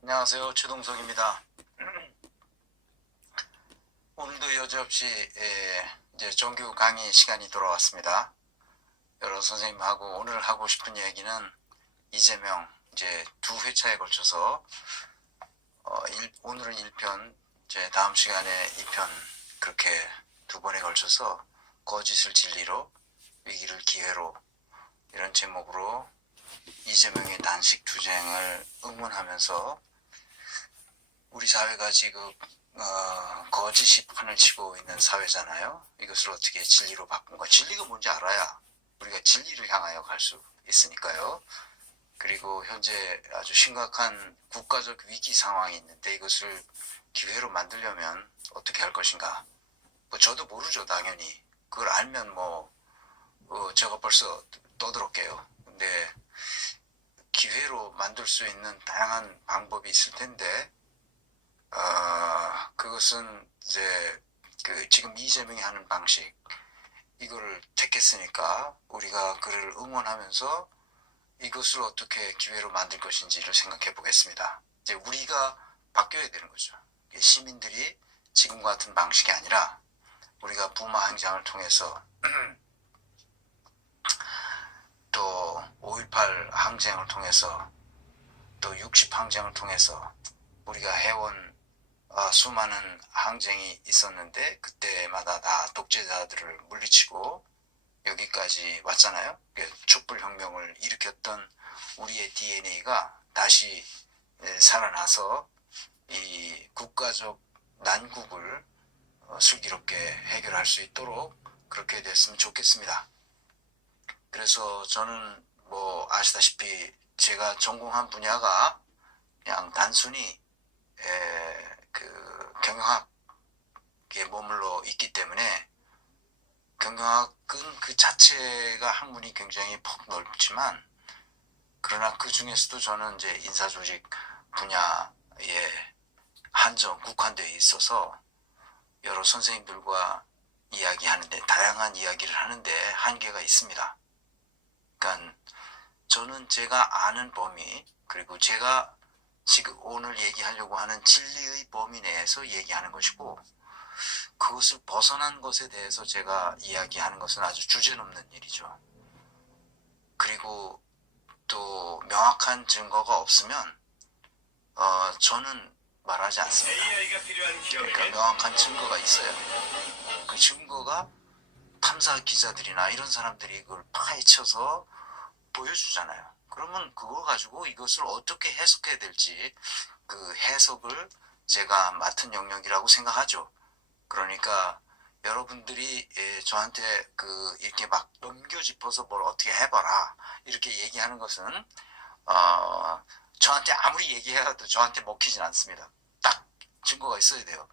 안녕하세요. 최동석입니다. 오늘도 여지없이 이제 정규 강의 시간이 돌아왔습니다. 여러 선생님하고 오늘 하고 싶은 얘기는 이재명 이제 두 회차에 걸쳐서 오늘은 1편, 이제 다음 시간에 2편, 그렇게 두 번에 걸쳐서 거짓을 진리로, 위기를 기회로, 이런 제목으로 이재명의 단식 투쟁을 응원하면서 우리 사회가 지금 거짓이 판을 치고 있는 사회잖아요. 이것을 어떻게 진리로 바꾼가. 진리가 뭔지 알아야 우리가 진리를 향하여 갈 수 있으니까요. 그리고 현재 아주 심각한 국가적 위기 상황이 있는데 이것을 기회로 만들려면 어떻게 할 것인가. 뭐 저도 모르죠, 당연히. 그걸 알면 제가 벌써 떠들었게요. 근데 기회로 만들 수 있는 다양한 방법이 있을 텐데 그것은 이제 지금 이재명이 하는 방식, 이거를 택했으니까 우리가 그를 응원하면서 이것을 어떻게 기회로 만들 것인지를 생각해 보겠습니다. 이제 우리가 바뀌어야 되는 거죠. 시민들이 지금 같은 방식이 아니라 우리가 부마 행장을 통해서 또 5.18 항쟁을 통해서 또 60 항쟁을 통해서 우리가 해온 수많은 항쟁이 있었는데 그때마다 다 독재자들을 물리치고 여기까지 왔잖아요. 촛불혁명을 일으켰던 우리의 DNA가 다시 살아나서 이 국가적 난국을 슬기롭게 해결할 수 있도록 그렇게 됐으면 좋겠습니다. 그래서 저는 아시다시피 제가 전공한 분야가 그냥 단순히 경영학에 머물러 있기 때문에 경영학은 그 자체가 학문이 굉장히 폭 넓지만 그러나 그 중에서도 저는 이제 인사조직 분야에 국한되어 있어서 여러 선생님들과 이야기하는데 다양한 이야기를 하는데 한계가 있습니다. 그러니까 저는 제가 아는 범위 그리고 제가 지금 오늘 얘기하려고 하는 진리의 범위 내에서 얘기하는 것이고 그것을 벗어난 것에 대해서 제가 이야기하는 것은 아주 주제넘는 일이죠. 그리고 또 명확한 증거가 없으면 저는 말하지 않습니다. 그러니까 명확한 증거가 있어야 돼요. 그 증거가 탐사 기자들이나 이런 사람들이 그걸 파헤쳐서 보여주잖아요. 그러면 그거 가지고 이것을 어떻게 해석해야 될지 그 해석을 제가 맡은 영역이라고 생각하죠. 그러니까 여러분들이 저한테 이렇게 막 넘겨짚어서 뭘 어떻게 해봐라 이렇게 얘기하는 것은 저한테 아무리 얘기해도 저한테 먹히진 않습니다. 딱 증거가 있어야 돼요.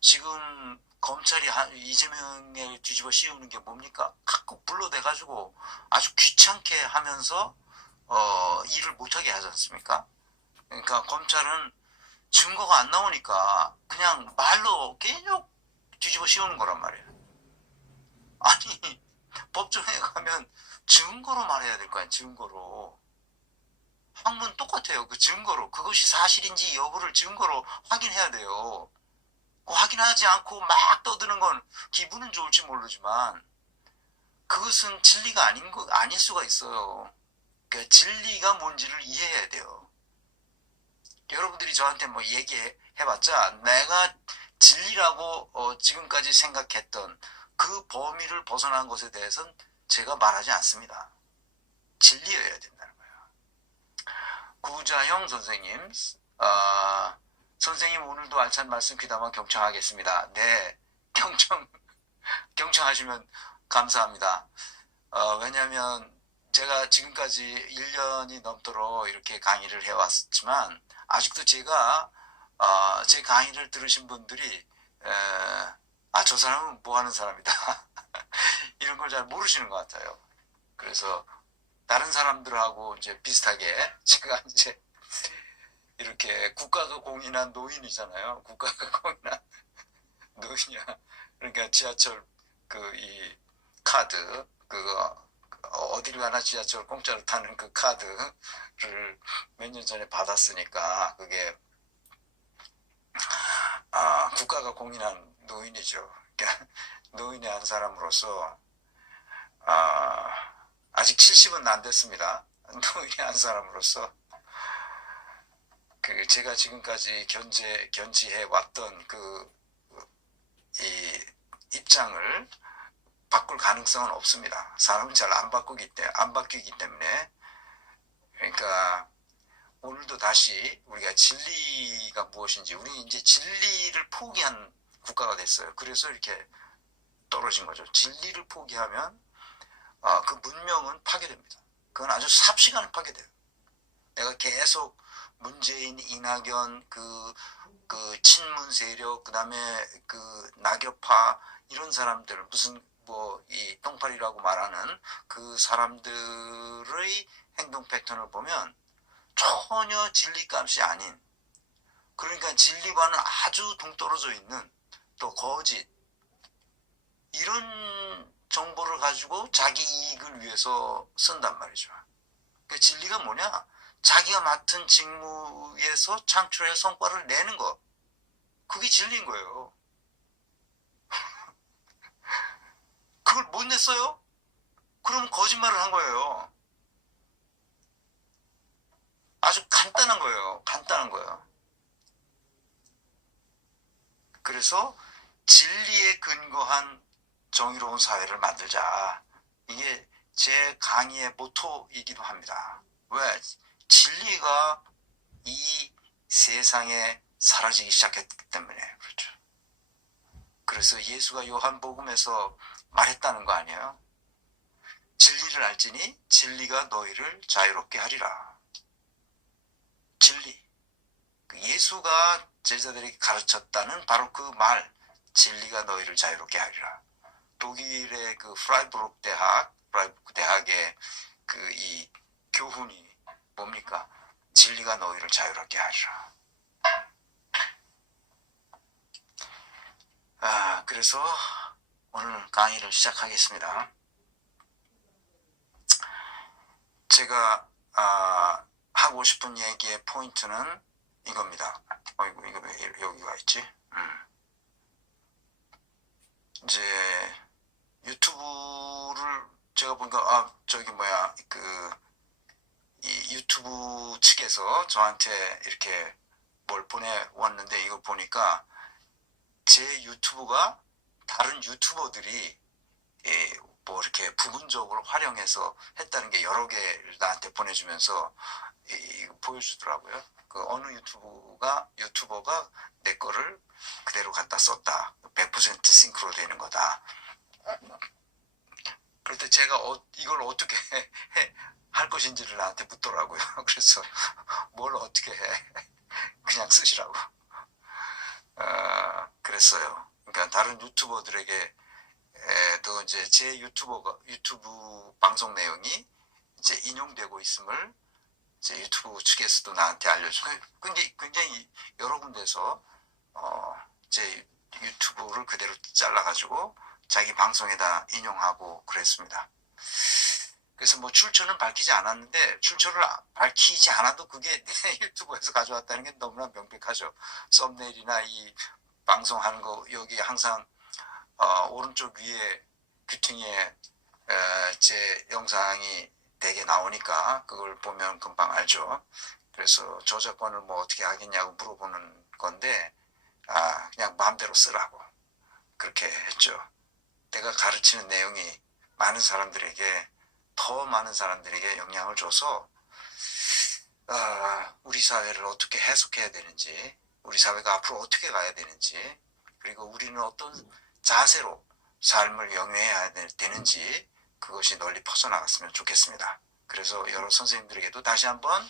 지금 검찰이 이재명을 뒤집어 씌우는 게 뭡니까? 갖고 불러대가지고 아주 귀찮게 하면서 일을 못하게 하지 않습니까? 그러니까 검찰은 증거가 안 나오니까 그냥 말로 계속 뒤집어 씌우는 거란 말이에요. 아니 법정에 가면 증거로 말해야 될 거 아니에요. 증거로. 학문 똑같아요. 그 증거로 그것이 사실인지 여부를 증거로 확인해야 돼요. 확인하지 않고 막 떠드는 건 기분은 좋을지 모르지만 그것은 진리가 아닐 수가 있어요. 그러니까 진리가 뭔지를 이해해야 돼요. 여러분들이 저한테 얘기해봤자 내가 진리라고 지금까지 생각했던 그 범위를 벗어난 것에 대해서는 제가 말하지 않습니다. 진리여야 된다는 거예요. 구자영 선생님, 선생님 오늘도 알찬 말씀 귀담아 경청하겠습니다. 네, 경청하시면 감사합니다. 왜냐하면 제가 지금까지 1년이 넘도록 이렇게 강의를 해왔지만 아직도 제가 제 강의를 들으신 분들이 저 사람은 뭐 하는 사람이다 이런 걸 잘 모르시는 것 같아요. 그래서 다른 사람들하고 이제 비슷하게 제가 이제 이렇게 국가가 공인한 노인이잖아요. 국가가 공인한 노인이야. 그러니까 지하철 이 카드 그거 어디를 가나 지하철 공짜로 타는 그 카드를 몇 년 전에 받았으니까 그게 국가가 공인한 노인이죠. 그러니까 노인의 한 사람으로서 아직 70은 안 됐습니다. 노인의 한 사람으로서 그 제가 지금까지 견지해 왔던 이 입장을 바꿀 가능성은 없습니다. 사람은 잘 안 바뀌기 때문에. 그러니까 오늘도 다시 우리가 진리가 무엇인지, 우리 이제 진리를 포기한 국가가 됐어요. 그래서 이렇게 떨어진 거죠. 진리를 포기하면 그 문명은 파괴됩니다. 그건 아주 삽시간에 파괴돼요. 내가 계속 문재인, 이낙연, 그 친문 세력, 그 다음에 그 낙엽파 이런 사람들, 무슨 이 똥파리라고 말하는 그 사람들의 행동 패턴을 보면 전혀 진리감이 아닌, 그러니까 진리와는 아주 동떨어져 있는 또 거짓, 이런 정보를 가지고 자기 이익을 위해서 쓴단 말이죠. 그러니까 진리가 뭐냐? 자기가 맡은 직무에서 창출의 성과를 내는 거. 그게 진리인 거예요. 그걸 못 냈어요? 그럼 거짓말을 한 거예요. 아주 간단한 거예요. 간단한 거예요. 그래서 진리에 근거한 정의로운 사회를 만들자. 이게 제 강의의 모토이기도 합니다. 왜? 진리가 이 세상에 사라지기 시작했기 때문에 그렇죠. 그래서 예수가 요한복음에서 말했다는 거 아니에요? 진리를 알지니 진리가 너희를 자유롭게 하리라. 진리. 예수가 제자들에게 가르쳤다는 바로 그 말, 진리가 너희를 자유롭게 하리라. 독일의 그 프라이부르크 대학의 이 교훈이 뭡니까? 진리가 너희를 자유롭게 하리라. 그래서 오늘 강의를 시작하겠습니다. 제가 하고 싶은 얘기의 포인트는 이겁니다. 어이구, 이거 왜 여기가 있지? 이제 유튜브를 제가 보니까 이 유튜브 측에서 저한테 이렇게 뭘 보내왔는데, 이거 보니까 제 유튜브가 다른 유튜버들이 뭐 이렇게 부분적으로 활용해서 했다는 게 여러 개를 나한테 보내주면서 보여주더라고요. 그 어느 유튜버가 내 거를 그대로 갖다 썼다. 100% 싱크로 되는 거다. 그런데 제가 이걸 어떻게 할 것인지를 나한테 묻더라고요. 그래서 뭘 어떻게 해? 그냥 쓰시라고. 그랬어요. 그러니까 다른 유튜버들에게 또 이제 제 유튜브 방송 내용이 이제 인용되고 있음을 제 유튜브 측에서도 나한테 알려주고, 근데 굉장히 여러 군데서 제 유튜브를 그대로 잘라가지고 자기 방송에다 인용하고 그랬습니다. 그래서 뭐 출처는 밝히지 않았는데, 출처를 밝히지 않아도 그게 내 유튜브에서 가져왔다는 게 너무나 명백하죠. 썸네일이나 이 방송하는 거 여기 항상 오른쪽 위에 큐팅에 제 영상이 되게 나오니까 그걸 보면 금방 알죠. 그래서 저작권을 뭐 어떻게 하겠냐고 물어보는 건데, 그냥 마음대로 쓰라고 그렇게 했죠. 내가 가르치는 내용이 더 많은 사람들에게 영향을 줘서 우리 사회를 어떻게 해석해야 되는지, 우리 사회가 앞으로 어떻게 가야 되는지, 그리고 우리는 어떤 자세로 삶을 영위해야 되는지, 그것이 널리 퍼져나갔으면 좋겠습니다. 그래서 여러 선생님들에게도 다시 한번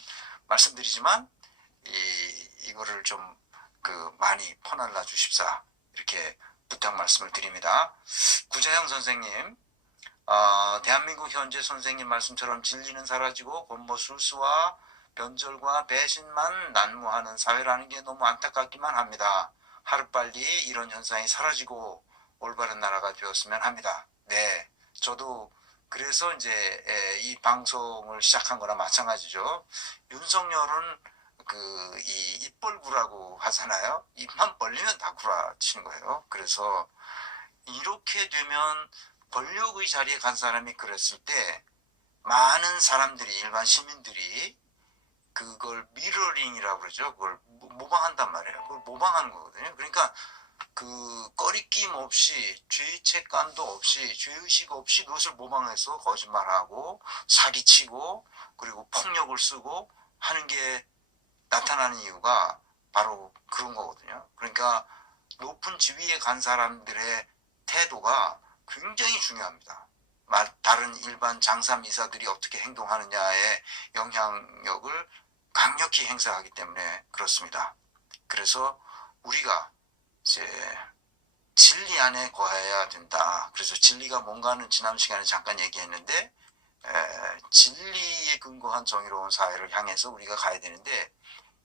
말씀드리지만 이거를 좀 많이 퍼날라 주십사, 이렇게 부탁 말씀을 드립니다. 구자영 선생님, 대한민국 현재 선생님 말씀처럼 진리는 사라지고 곧뭐 술수와 변절과 배신만 난무하는 사회라는 게 너무 안타깝기만 합니다. 하루빨리 이런 현상이 사라지고 올바른 나라가 되었으면 합니다. 네, 저도 그래서 이제 이 방송을 시작한 거나 마찬가지죠. 윤석열은 이 입벌구라고 하잖아요. 입만 벌리면 다 구라치는 거예요. 그래서 이렇게 되면 권력의 자리에 간 사람이 그랬을 때 많은 사람들이, 일반 시민들이 그걸 미러링이라고 그러죠. 그걸 모방한단 말이에요. 그걸 모방하는 거거든요. 그러니까 그 꺼리낌 없이, 죄책감도 없이, 죄의식 없이 그것을 모방해서 거짓말하고 사기치고 그리고 폭력을 쓰고 하는 게 나타나는 이유가 바로 그런 거거든요. 그러니까 높은 지위에 간 사람들의 태도가 굉장히 중요합니다. 다른 일반 장사미사들이 어떻게 행동하느냐에 영향력을 강력히 행사하기 때문에 그렇습니다. 그래서 우리가 이제 진리 안에 거해야 된다. 그래서 진리가 뭔가는 지난 시간에 잠깐 얘기했는데, 진리에 근거한 정의로운 사회를 향해서 우리가 가야 되는데,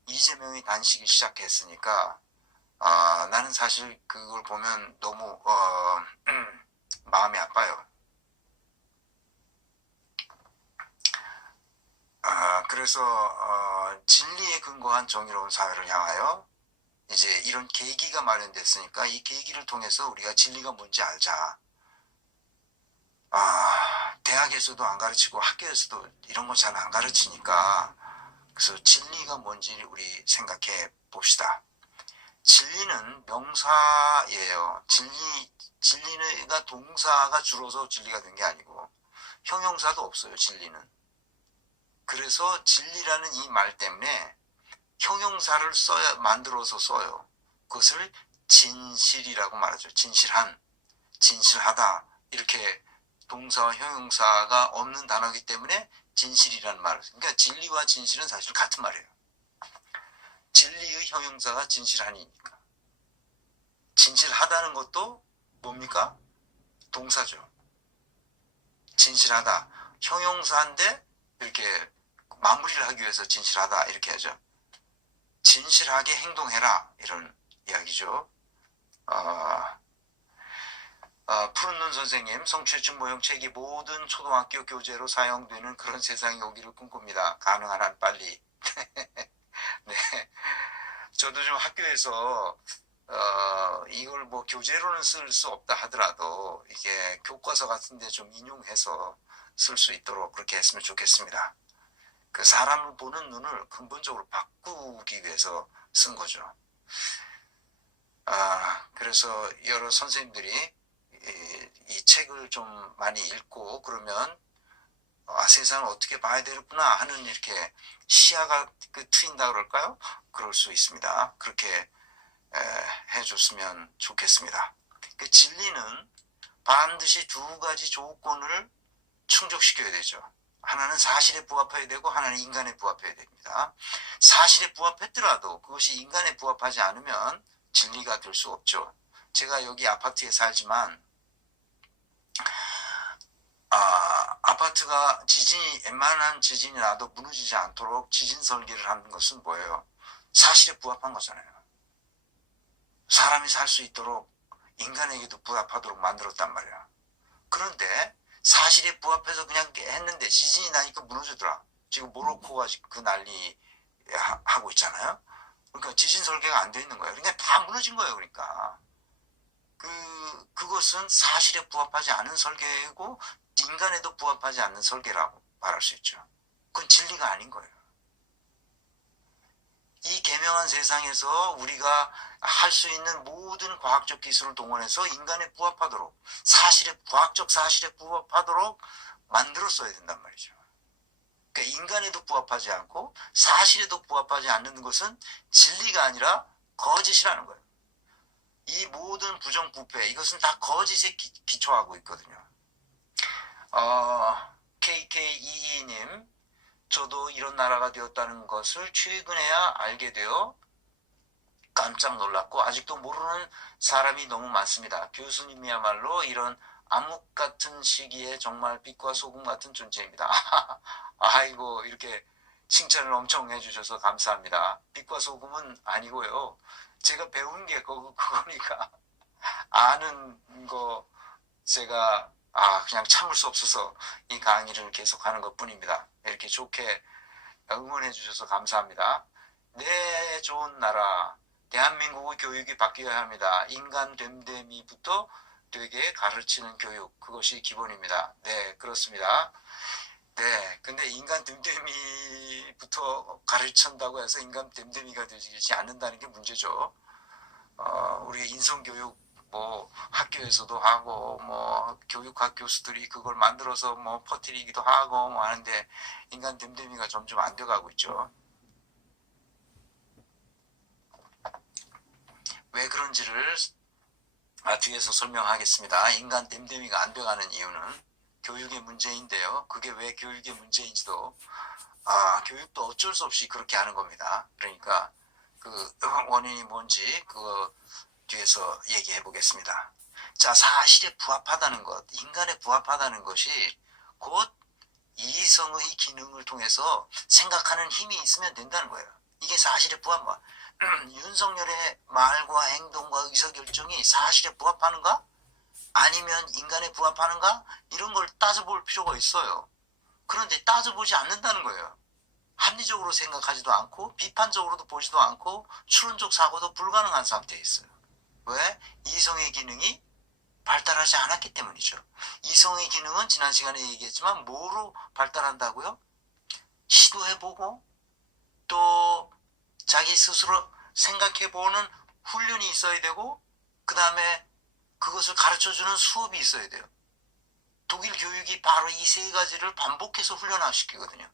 이재명이 단식을 시작했으니까 나는 사실 그걸 보면 너무 마음이 아파요. 그래서 진리에 근거한 정의로운 사회를 향하여 이제 이런 계기가 마련됐으니까 이 계기를 통해서 우리가 진리가 뭔지 알자. 대학에서도 안 가르치고 학교에서도 이런 거 잘 안 가르치니까, 그래서 진리가 뭔지 우리 생각해 봅시다. 진리는 명사예요. 진리가 동사가 줄어서 진리가 된 게 아니고 형용사도 없어요. 진리는. 그래서 진리라는 이 말 때문에 형용사를 만들어서 써요. 그것을 진실이라고 말하죠. 진실한, 진실하다, 이렇게 동사와 형용사가 없는 단어이기 때문에 진실이라는 말. 그러니까 진리와 진실은 사실 같은 말이에요. 진리의 형용사가 진실하니까. 진실하다는 것도 뭡니까? 동사죠. 진실하다. 형용사인데 이렇게 마무리를 하기 위해서 진실하다 이렇게 하죠. 진실하게 행동해라, 이런 이야기죠. 푸른 눈 선생님, 성취중 모형 책이 모든 초등학교 교재로 사용되는 그런 세상이 오기를 꿈꿉니다. 가능한 한 빨리. 네, 저도 좀 학교에서 이걸 뭐 교재로는 쓸 수 없다 하더라도 이게 교과서 같은데 좀 인용해서 쓸 수 있도록 그렇게 했으면 좋겠습니다. 그 사람을 보는 눈을 근본적으로 바꾸기 위해서 쓴 거죠. 그래서 여러 선생님들이 이 책을 좀 많이 읽고 그러면 세상을 어떻게 봐야 되겠구나 하는 이렇게 시야가 트인다 그럴까요? 그럴 수 있습니다. 그렇게 해줬으면 좋겠습니다. 그 진리는 반드시 두 가지 조건을 충족시켜야 되죠. 하나는 사실에 부합해야 되고 하나는 인간에 부합해야 됩니다. 사실에 부합했더라도 그것이 인간에 부합하지 않으면 진리가 될 수 없죠. 제가 여기 아파트에 살지만 아파트가 웬만한 지진이 나도 무너지지 않도록 지진 설계를 하는 것은 뭐예요? 사실에 부합한 거잖아요. 사람이 살 수 있도록 인간에게도 부합하도록 만들었단 말이야. 그런데 사실에 부합해서 그냥 했는데 지진이 나니까 무너지더라. 지금 모로코가 그 난리 하고 있잖아요. 그러니까 지진 설계가 안 돼 있는 거예요. 그러니까 다 무너진 거예요. 그러니까 그것은 사실에 부합하지 않은 설계이고 인간에도 부합하지 않는 설계라고 말할 수 있죠. 그건 진리가 아닌 거예요. 이 개명한 세상에서 우리가 할 수 있는 모든 과학적 기술을 동원해서 인간에 부합하도록, 과학적 사실에 부합하도록 만들었어야 된단 말이죠. 그러니까 인간에도 부합하지 않고 사실에도 부합하지 않는 것은 진리가 아니라 거짓이라는 거예요. 이 모든 부정부패, 이것은 다 거짓에 기초하고 있거든요. KKEE님, 저도 이런 나라가 되었다는 것을 최근에야 알게 되어 깜짝 놀랐고 아직도 모르는 사람이 너무 많습니다. 교수님이야말로 이런 암흑 같은 시기에 정말 빛과 소금 같은 존재입니다. 아이고, 이렇게 칭찬을 엄청 해주셔서 감사합니다. 빛과 소금은 아니고요. 제가 배운 게 그거니까 아는 거 제가 그냥 참을 수 없어서 이 강의를 계속하는 것 뿐입니다. 이렇게 좋게 응원해 주셔서 감사합니다. 내 좋은 나라, 대한민국의 교육이 바뀌어야 합니다. 인간 됨됨이부터 되게 가르치는 교육, 그것이 기본입니다. 네, 그렇습니다. 네, 근데 인간 됨됨이부터 가르친다고 해서 인간 됨됨이가 되지 않는다는 게 문제죠. 우리가 인성교육 뭐 학교에서도 하고 뭐 교육학 교수들이 그걸 만들어서 뭐 퍼뜨리기도 하고 뭐 하는데 인간 됨됨이가 점점 안 돼가고 있죠. 왜 그런지를 뒤에서 설명하겠습니다. 인간 됨됨이가 안 돼가는 이유는 교육의 문제인데요. 그게 왜 교육의 문제인지도 교육도 어쩔 수 없이 그렇게 하는 겁니다. 그러니까 그 원인이 뭔지 그거 뒤에서 얘기해 보겠습니다. 자, 사실에 부합하다는 것, 인간에 부합하다는 것이 곧 이성의 기능을 통해서 생각하는 힘이 있으면 된다는 거예요. 이게 사실에 부합한 윤석열의 말과 행동과 의사결정이 사실에 부합하는가? 아니면 인간에 부합하는가? 이런 걸 따져볼 필요가 있어요. 그런데 따져보지 않는다는 거예요. 합리적으로 생각하지도 않고 비판적으로도 보지도 않고 추론적 사고도 불가능한 상태에 있어요. 왜? 이성의 기능이 발달하지 않았기 때문이죠. 이성의 기능은 지난 시간에 얘기했지만 뭐로 발달한다고요? 시도해보고 또 자기 스스로 생각해보는 훈련이 있어야 되고 그 다음에 그것을 가르쳐주는 수업이 있어야 돼요. 독일 교육이 바로 이 세 가지를 반복해서 훈련시키거든요.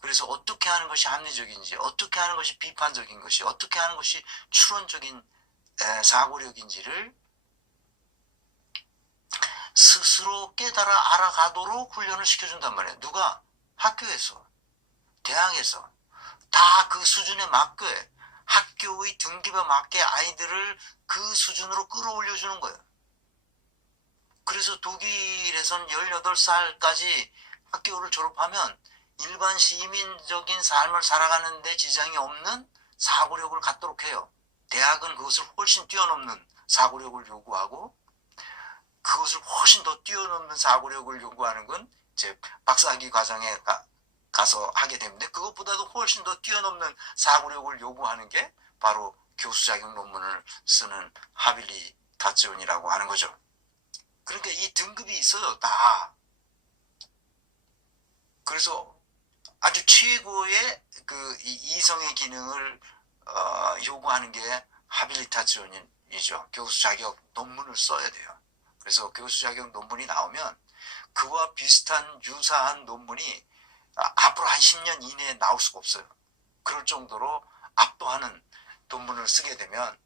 그래서 어떻게 하는 것이 합리적인지, 어떻게 하는 것이 비판적인 것이, 어떻게 하는 것이 추론적인 사고력인지를 스스로 깨달아 알아가도록 훈련을 시켜준단 말이에요. 누가? 학교에서, 대학에서 다 그 수준에 맞게 학교의 등급에 맞게 아이들을 그 수준으로 끌어올려주는 거예요. 그래서 독일에선 18살까지 학교를 졸업하면 일반 시민적인 삶을 살아가는데 지장이 없는 사고력을 갖도록 해요. 대학은 그것을 훨씬 뛰어넘는 사고력을 요구하고 그것을 훨씬 더 뛰어넘는 사고력을 요구하는 건 이제 박사학위 과정에 가서 하게 되는데 그것보다도 훨씬 더 뛰어넘는 사고력을 요구하는 게 바로 교수 자격 논문을 쓰는 하빌리타치온이라고 하는 거죠. 그러니까 이 등급이 있어요, 다. 그래서 아주 최고의 그 이성의 기능을 요구하는 게 하빌리타치온이죠. 교수 자격 논문을 써야 돼요. 그래서 교수 자격 논문이 나오면 그와 비슷한 유사한 논문이 앞으로 한 10년 이내에 나올 수가 없어요. 그럴 정도로 압도하는 논문을 쓰게 되면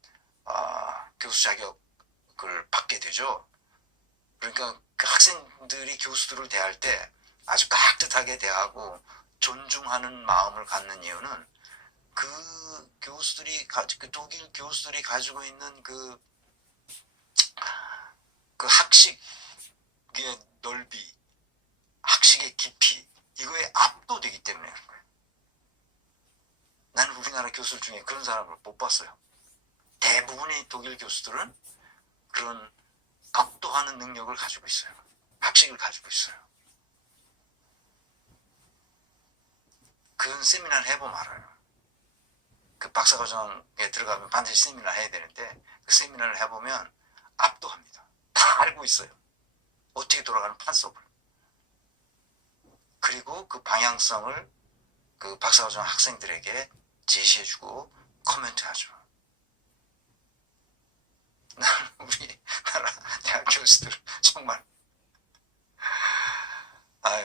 교수 자격을 받게 되죠. 그러니까 그 학생들이 교수들을 대할 때 아주 깍듯하게 대하고 존중하는 마음을 갖는 이유는 그 교수들이 그 독일 교수들이 가지고 있는 그 학식의 넓이, 학식의 깊이 이거에 압도되기 때문에 그런 거예요. 나는 우리나라 교수들 중에 그런 사람을 못 봤어요. 대부분의 독일 교수들은 그런 압도하는 능력을 가지고 있어요. 학식을 가지고 있어요. 그런 세미나를 해보면 알아요. 그 박사과정에 들어가면 반드시 세미나를 해야 되는데 그 세미나를 해보면 압도합니다. 다 알고 있어요. 어떻게 돌아가는 판서를. 그리고 그 방향성을 그 박사과정 학생들에게 제시해주고 코멘트하죠. 나는 우리나라 대학 교수들 정말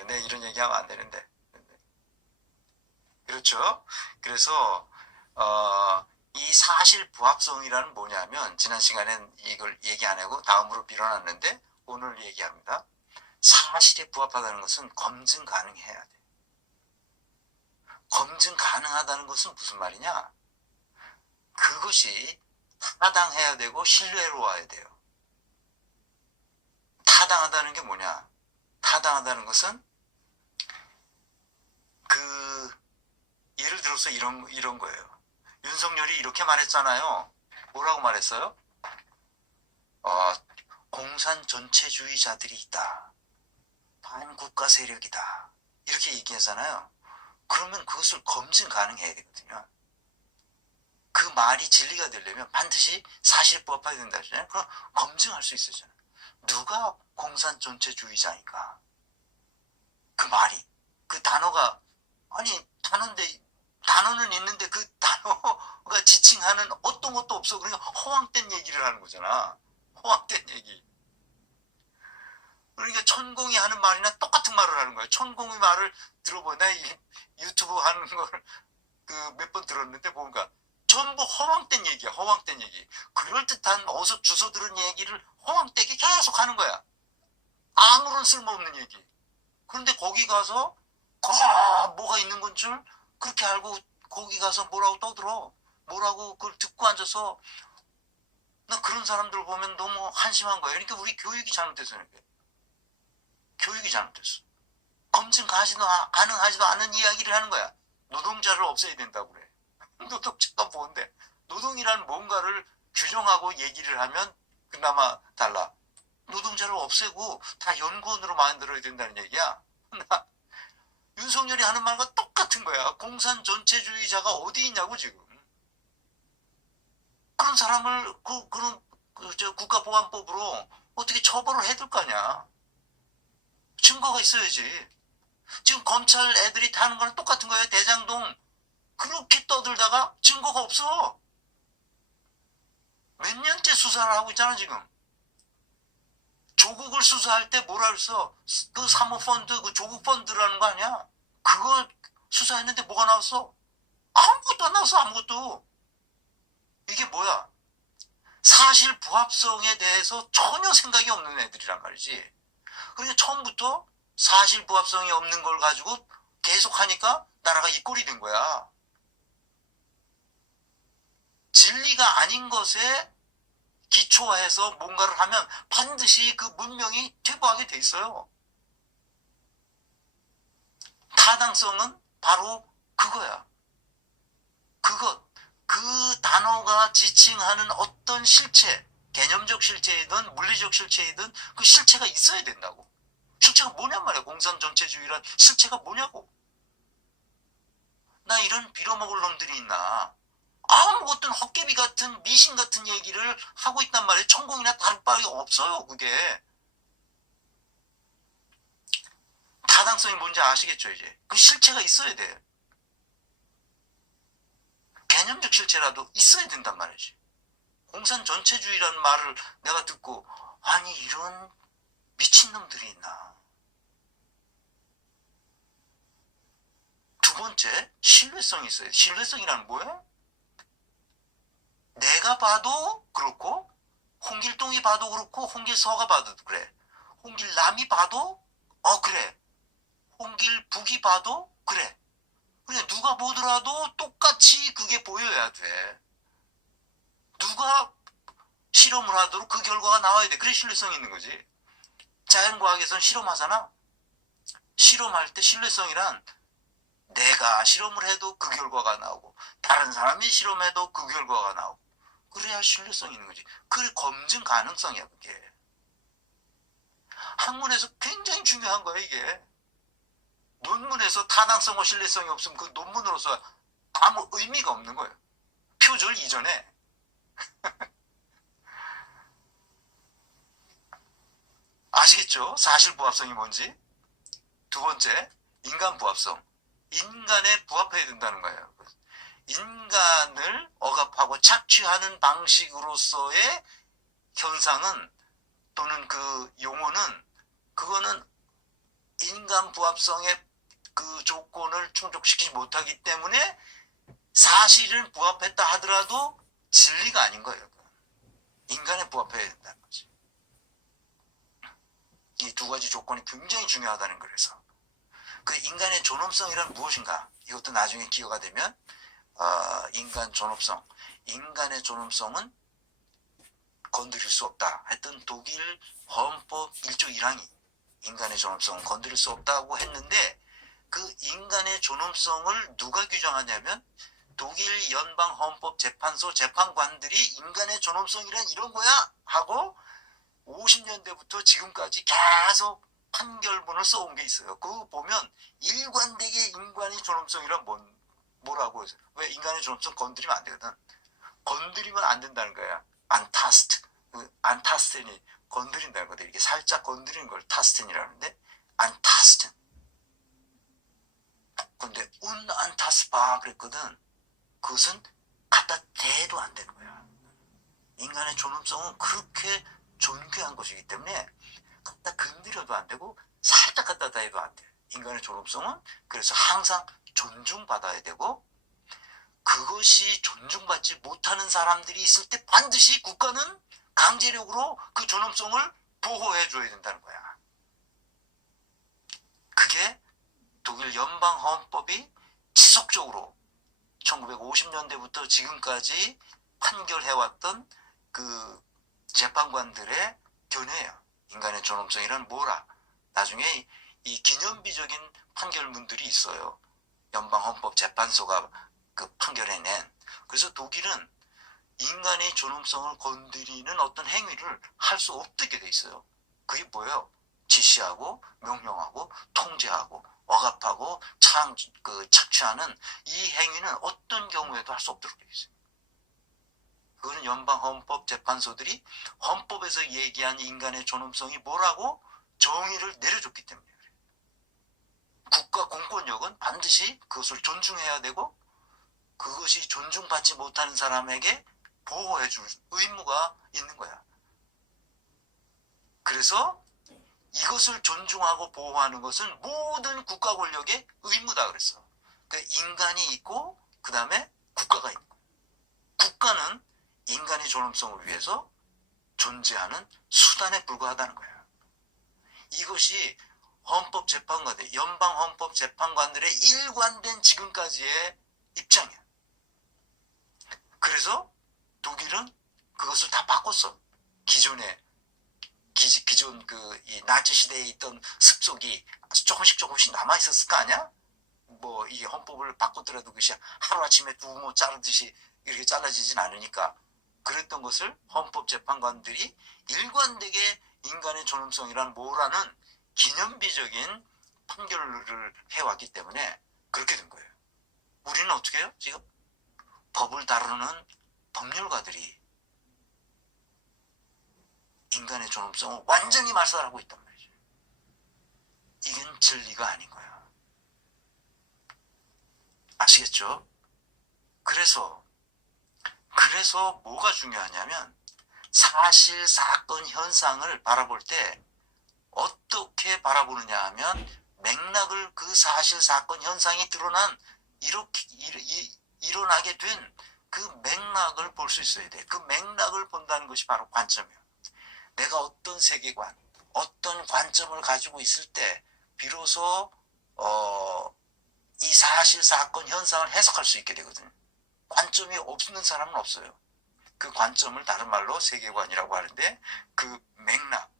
네, 이런 얘기하면 안 되는데 그렇죠. 그래서 이 사실 부합성이라는 뭐냐면 지난 시간엔 이걸 얘기 안 하고 다음으로 밀어놨는데 오늘 얘기합니다. 사실에 부합하다는 것은 검증 가능해야 돼. 검증 가능하다는 것은 무슨 말이냐? 그것이 타당해야 되고 신뢰로워야 돼요. 타당하다는 게 뭐냐? 타당하다는 것은 예를 들어서 이런 거예요. 윤석열이 이렇게 말했잖아요. 뭐라고 말했어요? 공산 전체주의자들이 있다. 반국가 세력이다. 이렇게 얘기하잖아요. 그러면 그것을 검증 가능해야 되거든요. 그 말이 진리가 되려면 반드시 사실에 부합해야 된다 하잖아요. 그럼 검증할 수 있어잖아요. 누가 공산 전체주의자인가? 그 말이, 그 단어가, 아니 단어인데, 단어는 있는데 그 단어가 지칭하는 어떤 것도 없어. 그러니까 허황된 얘기를 하는 거잖아. 허황된 얘기. 그러니까 천공이 하는 말이나 똑같은 말을 하는 거야. 천공의 말을 들어보나 유튜브 하는 걸 그 몇 번 들었는데 보니까 전부 허황된 얘기야. 허황된 얘기. 그럴듯한 어서 주워 들은 얘기를 허황되게 계속 하는 거야. 아무런 쓸모없는 얘기. 그런데 거기 가서 뭐가 있는 건 줄 그렇게 알고 거기 가서 뭐라고 떠들어. 뭐라고 그걸 듣고 앉아서, 나 그런 사람들 보면 너무 한심한 거야. 그러니까 우리 교육이 잘못됐어. 그러니까. 교육이 잘못됐어. 검증하지도 가능하지도 않은 이야기를 하는 거야. 노동자를 없애야 된다고 그래. 노동자가 뭔데? 노동이란 뭔가를 규정하고 얘기를 하면 그나마 달라. 노동자를 없애고 다 연구원으로 만들어야 된다는 얘기야. 윤석열이 하는 말과 똑같은 거야. 공산 전체주의자가 어디 있냐고 지금. 그런 사람을 그런 국가보안법으로 어떻게 처벌을 해둘 거 아니야. 증거가 있어야지. 지금 검찰 애들이 다는 거랑 똑같은 거예요. 대장동 그렇게 떠들다가 증거가 없어. 몇 년째 수사를 하고 있잖아 지금. 조국을 수사할 때 뭐라 그랬어? 그 사모펀드, 그 조국 펀드라는 거 아니야? 그걸 수사했는데 뭐가 나왔어? 아무것도 안 나왔어. 아무것도. 이게 뭐야? 사실 부합성에 대해서 전혀 생각이 없는 애들이란 말이지. 그러니까 처음부터 사실 부합성이 없는 걸 가지고 계속 하니까 나라가 이 꼴이 된 거야. 진리가 아닌 것에 기초해서 뭔가를 하면 반드시 그 문명이 퇴보하게 돼 있어요. 타당성은 바로 그거야. 그 단어가 지칭하는 어떤 실체, 개념적 실체이든 물리적 실체이든 그 실체가 있어야 된다고. 실체가 뭐냔 말이야. 공산 전체주의란 실체가 뭐냐고. 나 이런 빌어먹을 놈들이 있나. 아무것도 헛개비 같은 미신 같은 얘기를 하고 있단 말이에요. 천공이나 다를 바가 없어요. 그게. 타당성이 뭔지 아시겠죠 이제. 그 실체가 있어야 돼. 개념적 실체라도 있어야 된단 말이지. 공산 전체주의라는 말을 내가 듣고 아니 이런 미친놈들이 있나. 두 번째, 신뢰성이 있어요. 신뢰성이란 뭐예요? 내가 봐도 그렇고 홍길동이 봐도 그렇고 홍길서가 봐도 그래. 홍길남이 봐도 그래. 홍길북이 봐도 그래. 그래 누가 보더라도 똑같이 그게 보여야 돼. 누가 실험을 하도록 그 결과가 나와야 돼. 그래 신뢰성이 있는 거지. 자연과학에서는 실험하잖아. 실험할 때 신뢰성이란 내가 실험을 해도 그 결과가 나오고 다른 사람이 실험해도 그 결과가 나오고 그래야 신뢰성이 있는 거지. 그게 검증 가능성이야 그게. 학문에서 굉장히 중요한 거야 이게. 논문에서 타당성과 신뢰성이 없으면 그 논문으로서 아무 의미가 없는 거예요. 표절 이전에. 아시겠죠? 사실 부합성이 뭔지. 두 번째, 인간 부합성. 인간에 부합해야 된다는 거예요. 인간을 억압하고 착취하는 방식으로서의 현상은 또는 그 용어는 그거는 인간 부합성의 그 조건을 충족시키지 못하기 때문에 사실은 부합했다 하더라도 진리가 아닌 거예요. 인간에 부합해야 된다는 거지. 이 두 가지 조건이 굉장히 중요하다는 거라서. 그 인간의 존엄성이란 무엇인가? 이것도 나중에 기회가 되면 인간 존엄성. 인간의 존엄성은 건드릴 수 없다. 하여튼 독일 헌법 1조 1항이 인간의 존엄성은 건드릴 수 없다고 했는데 그 인간의 존엄성을 누가 규정하냐면 독일 연방헌법재판소 재판관들이 인간의 존엄성이란 이런 거야 하고 50년대부터 지금까지 계속 판결문을 써온 게 있어요. 그거 보면 일관되게 인간의 존엄성이란 뭐라고 해서 왜 인간의 존엄성 건드리면 안 되거든. 건드리면 안 된다는 거야. 안타스트. 안타스텐이 건드린다는 거다. 이렇게 살짝 건드리는 걸 타스텐이라는데, 안타스텐. 근데 안타스바 그랬거든. 그것은 갖다 대도 안 되는 거야. 인간의 존엄성은 그렇게 존귀한 것이기 때문에 갖다 건드려도 안 되고 살짝 갖다 대도 안 돼. 인간의 존엄성은 그래서 항상 존중받아야 되고, 그것이 존중받지 못하는 사람들이 있을 때 반드시 국가는 강제력으로 그 존엄성을 보호해 줘야 된다는 거야. 그게 독일 연방헌법이 지속적으로 1950년대부터 지금까지 판결해왔던 그 재판관들의 견해예요. 인간의 존엄성이란 뭐라. 나중에 이 기념비적인 판결문들이 있어요. 연방헌법재판소가 그 판결해낸. 그래서 독일은 인간의 존엄성을 건드리는 어떤 행위를 할 수 없게 돼 있어요. 그게 뭐예요? 지시하고 명령하고 통제하고 억압하고 착취하는 이 행위는 어떤 경우에도 할 수 없도록 돼 있어요. 그거는 연방헌법재판소들이 헌법에서 얘기한 인간의 존엄성이 뭐라고 정의를 내려줬기 때문에 그래요. 국가 공권력은 반드시 그것을 존중해야 되고, 그것이 존중받지 못하는 사람에게 보호해 줄 의무가 있는 거야. 그래서 이것을 존중하고 보호하는 것은 모든 국가 권력의 의무다 그랬어. 그러니까 인간이 있고 그 다음에 국가가 있는 거야. 국가는 인간의 존엄성을 위해서 존재하는 수단에 불과하다는 거야. 이것이 헌법재판관들, 연방헌법재판관들의 일관된 지금까지의 입장이야. 그래서 독일은 그것을 다 바꿨어. 기존 이 나치 시대에 있던 습속이 조금씩 남아 있었을 거 아니야? 뭐 이 헌법을 바꿨더라도 그것이 하루아침에 두모 자르듯이 이렇게 잘라지진 않으니까. 그랬던 것을 헌법재판관들이 일관되게 인간의 존엄성이란 뭐라는 기념비적인 판결을 해왔기 때문에 그렇게 된 거예요. 우리는 어떻게 해요? 지금 법을 다루는 법률가들이 인간의 존엄성을 완전히 말살하고 있단 말이죠. 이건 진리가 아닌 거야. 아시겠죠? 그래서 뭐가 중요하냐면, 사실 사건 현상을 바라볼 때 어떻게 바라보느냐 하면, 맥락을, 그 사실 사건 현상이 드러난 일어나게 된 그 맥락을 볼 수 있어야 돼. 그 맥락을 본다는 것이 바로 관점이에요. 내가 어떤 세계관, 어떤 관점을 가지고 있을 때 비로소 이 사실 사건 현상을 해석할 수 있게 되거든요. 관점이 없는 사람은 없어요. 그 관점을 다른 말로 세계관이라고 하는데, 그 맥락,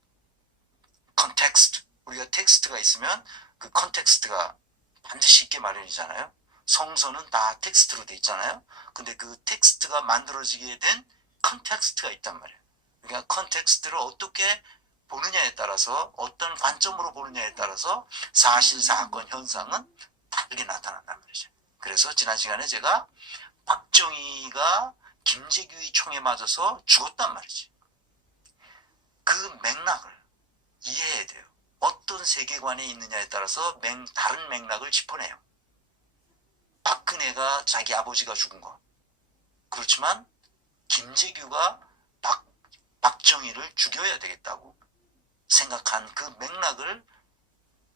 컨텍스트, 우리가 텍스트가 있으면 그 컨텍스트가 반드시 있게 마련이잖아요. 성서는 다 텍스트로 돼 있잖아요. 근데 그 텍스트가 만들어지게 된 컨텍스트가 있단 말이에요. 그러니까 컨텍스트를 어떻게 보느냐에 따라서, 어떤 관점으로 보느냐에 따라서 사실 사건 현상은 다르게 나타난단 말이죠. 그래서 지난 시간에 제가 박정희가 김재규의 총에 맞아서 죽었단 말이지. 그 맥락을 이해해야 돼요. 어떤 세계관에 있느냐에 따라서 다른 맥락을 짚어내요. 박근혜가 자기 아버지가 죽은 거, 그렇지만 김재규가 박정희를 죽여야 되겠다고 생각한 그 맥락을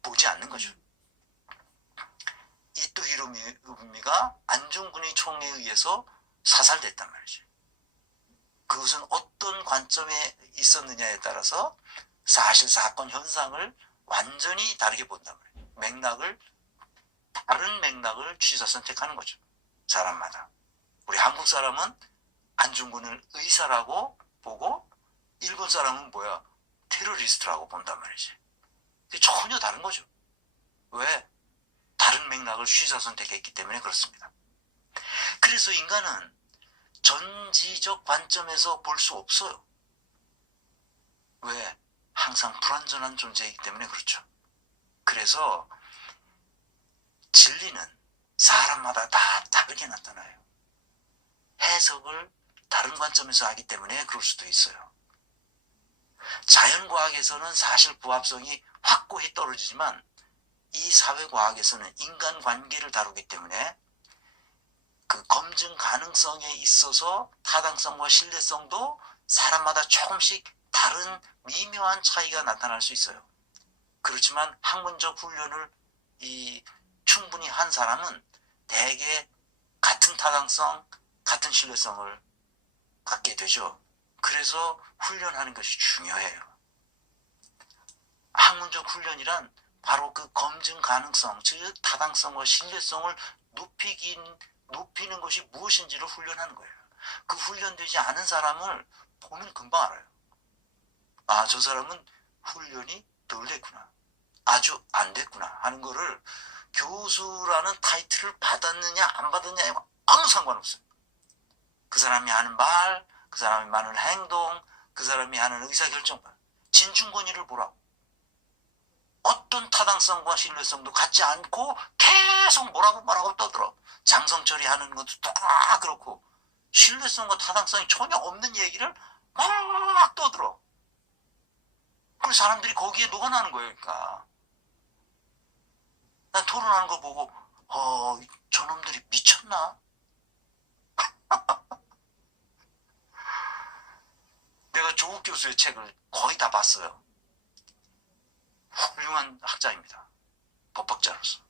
보지 않는 거죠. 이토 히로부미가 안중근의 총에 의해서 사살됐단 말이죠. 그것은 어떤 관점에 있었느냐에 따라서 사실 사건 현상을 완전히 다르게 본단 말이에요. 다른 맥락을 취사 선택하는 거죠. 사람마다. 우리 한국 사람은 안중근을 의사라고 보고, 일본 사람은 뭐야? 테러리스트라고 본단 말이지. 전혀 다른 거죠. 왜? 다른 맥락을 취사 선택했기 때문에 그렇습니다. 그래서 인간은 전지적 관점에서 볼 수 없어요. 왜? 항상 불완전한 존재이기 때문에 그렇죠. 그래서 진리는 사람마다 다 다르게 나타나요. 해석을 다른 관점에서 하기 때문에 그럴 수도 있어요. 자연과학에서는 사실 부합성이 확고히 떨어지지만 이 사회과학에서는 인간관계를 다루기 때문에 그 검증 가능성에 있어서 타당성과 신뢰성도 사람마다 조금씩 다른 미묘한 차이가 나타날 수 있어요. 그렇지만 학문적 훈련을 충분히 한 사람은 대개 같은 타당성, 같은 신뢰성을 갖게 되죠. 그래서 훈련하는 것이 중요해요. 학문적 훈련이란 바로 그 검증 가능성, 즉 타당성과 신뢰성을 높이는 것이 무엇인지를 훈련하는 거예요. 그 훈련되지 않은 사람을 보면 금방 알아요. 아, 저 사람은 훈련이 덜 됐구나, 아주 안 됐구나 하는 거를 교수라는 타이틀을 받았느냐 안 받았느냐에 아무 상관없어요. 그 사람이 하는 말, 그 사람이 하는 행동, 그 사람이 하는 의사결정, 진중권위를 보라고. 어떤 타당성과 신뢰성도 갖지 않고 계속 뭐라고 떠들어. 장성철이 하는 것도 다 그렇고 신뢰성과 타당성이 전혀 없는 얘기를 막 떠들어. 그래서 사람들이 거기에 녹아나는 거예요. 그러니까 나 토론하는 거 보고 저놈들이 미쳤나? 내가 조국 교수의 책을 거의 다 봤어요. 훌륭한 학자입니다. 법학자로서.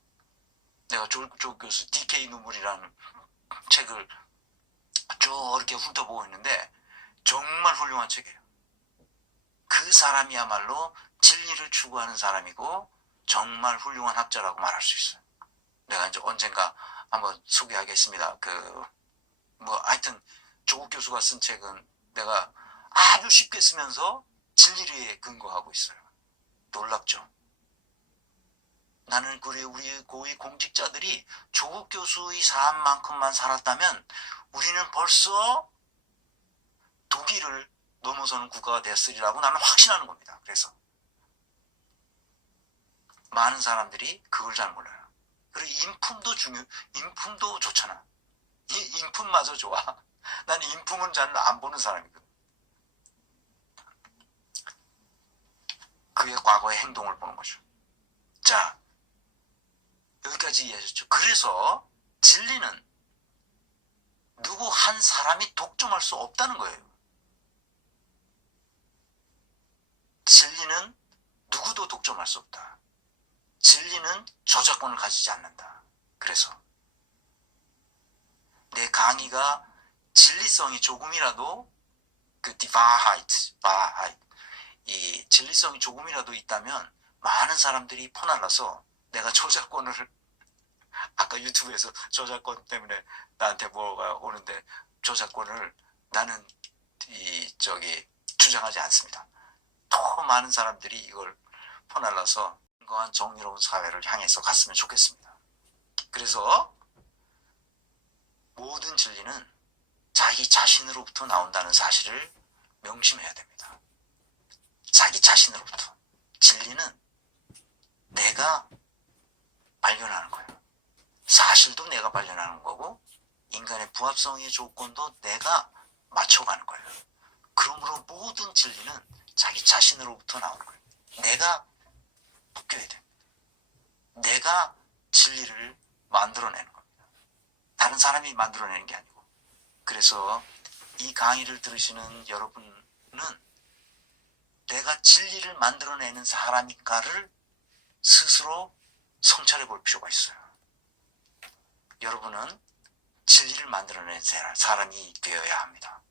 내가 조국 교수 DK 눈물이라는 책을 쭉 이렇게 훑어보고 있는데 정말 훌륭한 책이에요. 그 사람이야말로 진리를 추구하는 사람이고 정말 훌륭한 학자라고 말할 수 있어요. 내가 이제 언젠가 한번 소개하겠습니다. 하여튼 조국 교수가 쓴 책은 내가 아주 쉽게 쓰면서 진리에 근거하고 있어요. 놀랍죠? 나는 우리 고위 공직자들이 조국 교수의 삶만큼만 살았다면 우리는 벌써 독일을 넘어서는 국가가 됐으리라고 나는 확신하는 겁니다. 그래서 많은 사람들이 그걸 잘 몰라요. 그리고 인품도 좋잖아. 인품마저 좋아. 나는 인품은 잘 안 보는 사람이거든. 그의 과거의 행동을 보는 거죠. 자, 여기까지 이해하셨죠? 그래서 진리는 누구 한 사람이 독점할 수 없다는 거예요. 진리는 누구도 독점할 수 없다. 진리는 저작권을 가지지 않는다. 그래서 내 강의가 진리성이 조금이라도 이 진리성이 조금이라도 있다면 많은 사람들이 퍼날라서 내가 저작권을 아까 유튜브에서 저작권 때문에 나한테 뭐가 오는데 저작권을 나는 주장하지 않습니다. 더 많은 사람들이 이걸 퍼날라서 건강한 정의로운 사회를 향해서 갔으면 좋겠습니다. 그래서 모든 진리는 자기 자신으로부터 나온다는 사실을 명심해야 됩니다. 자기 자신으로부터. 진리는 내가 발견하는 거예요. 사실도 내가 발견하는 거고 인간의 부합성의 조건도 내가 맞춰가는 거예요. 그러므로 모든 진리는 자기 자신으로부터 나오는 거예요. 내가 바뀌어야 돼. 내가 진리를 만들어내는 겁니다. 다른 사람이 만들어내는 게 아니고. 그래서 이 강의를 들으시는 여러분은 내가 진리를 만들어내는 사람인가를 스스로 성찰해 볼 필요가 있어요. 여러분은 진리를 만들어내는 사람이 되어야 합니다.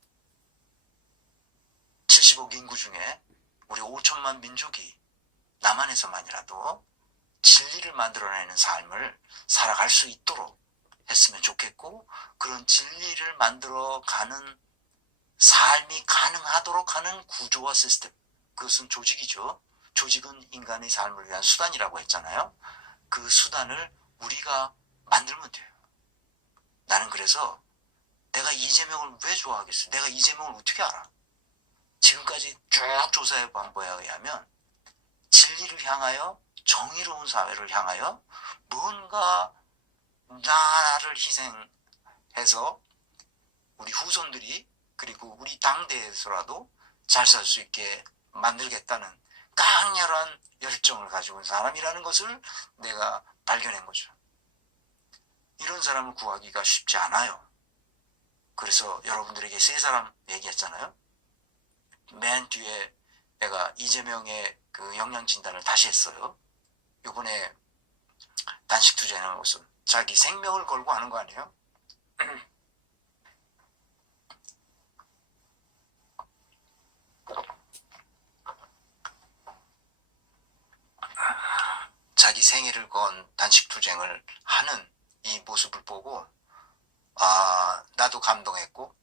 70억 인구 중에 우리 5천만 민족이 남한에서만이라도 진리를 만들어내는 삶을 살아갈 수 있도록 했으면 좋겠고, 그런 진리를 만들어가는 삶이 가능하도록 하는 구조와 시스템, 그것은 조직이죠. 조직은 인간의 삶을 위한 수단이라고 했잖아요. 그 수단을 우리가 만들면 돼요. 나는 그래서 내가 이재명을 왜 좋아하겠어요? 내가 이재명을 어떻게 알아? 지금까지 쭉 조사해 본 바에 의하면 진리를 향하여, 정의로운 사회를 향하여 뭔가 나를 희생해서 우리 후손들이 그리고 우리 당대에서라도 잘 살 수 있게 만들겠다는 강렬한 열정을 가지고 있는 사람이라는 것을 내가 발견한 거죠. 이런 사람을 구하기가 쉽지 않아요. 그래서 여러분들에게 세 사람 얘기했잖아요. 맨 뒤에 내가 이재명의 그 영양진단을 다시 했어요. 이번에 단식 투쟁하는 것은 자기 생명을 걸고 하는 거 아니에요? 자기 생애를 건 단식 투쟁을 하는 이 모습을 보고 나도 감동했고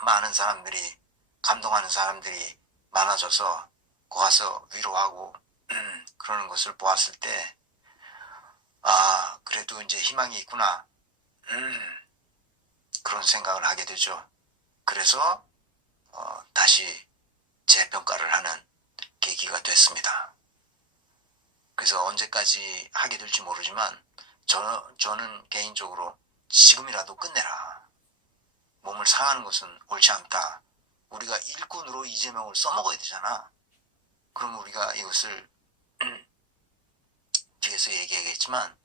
많은 사람들이 감동하는 사람들이 많아져서 거기서 위로하고 그러는 것을 보았을 때 그래도 이제 희망이 있구나 그런 생각을 하게 되죠. 그래서 다시 재평가를 하는 계기가 됐습니다. 그래서 언제까지 하게 될지 모르지만 저는 개인적으로 지금이라도 끝내라. 몸을 상하는 것은 옳지 않다. 우리가 일꾼으로 이재명을 써먹어야 되잖아. 그럼 우리가 이것을 뒤에서 얘기하겠지만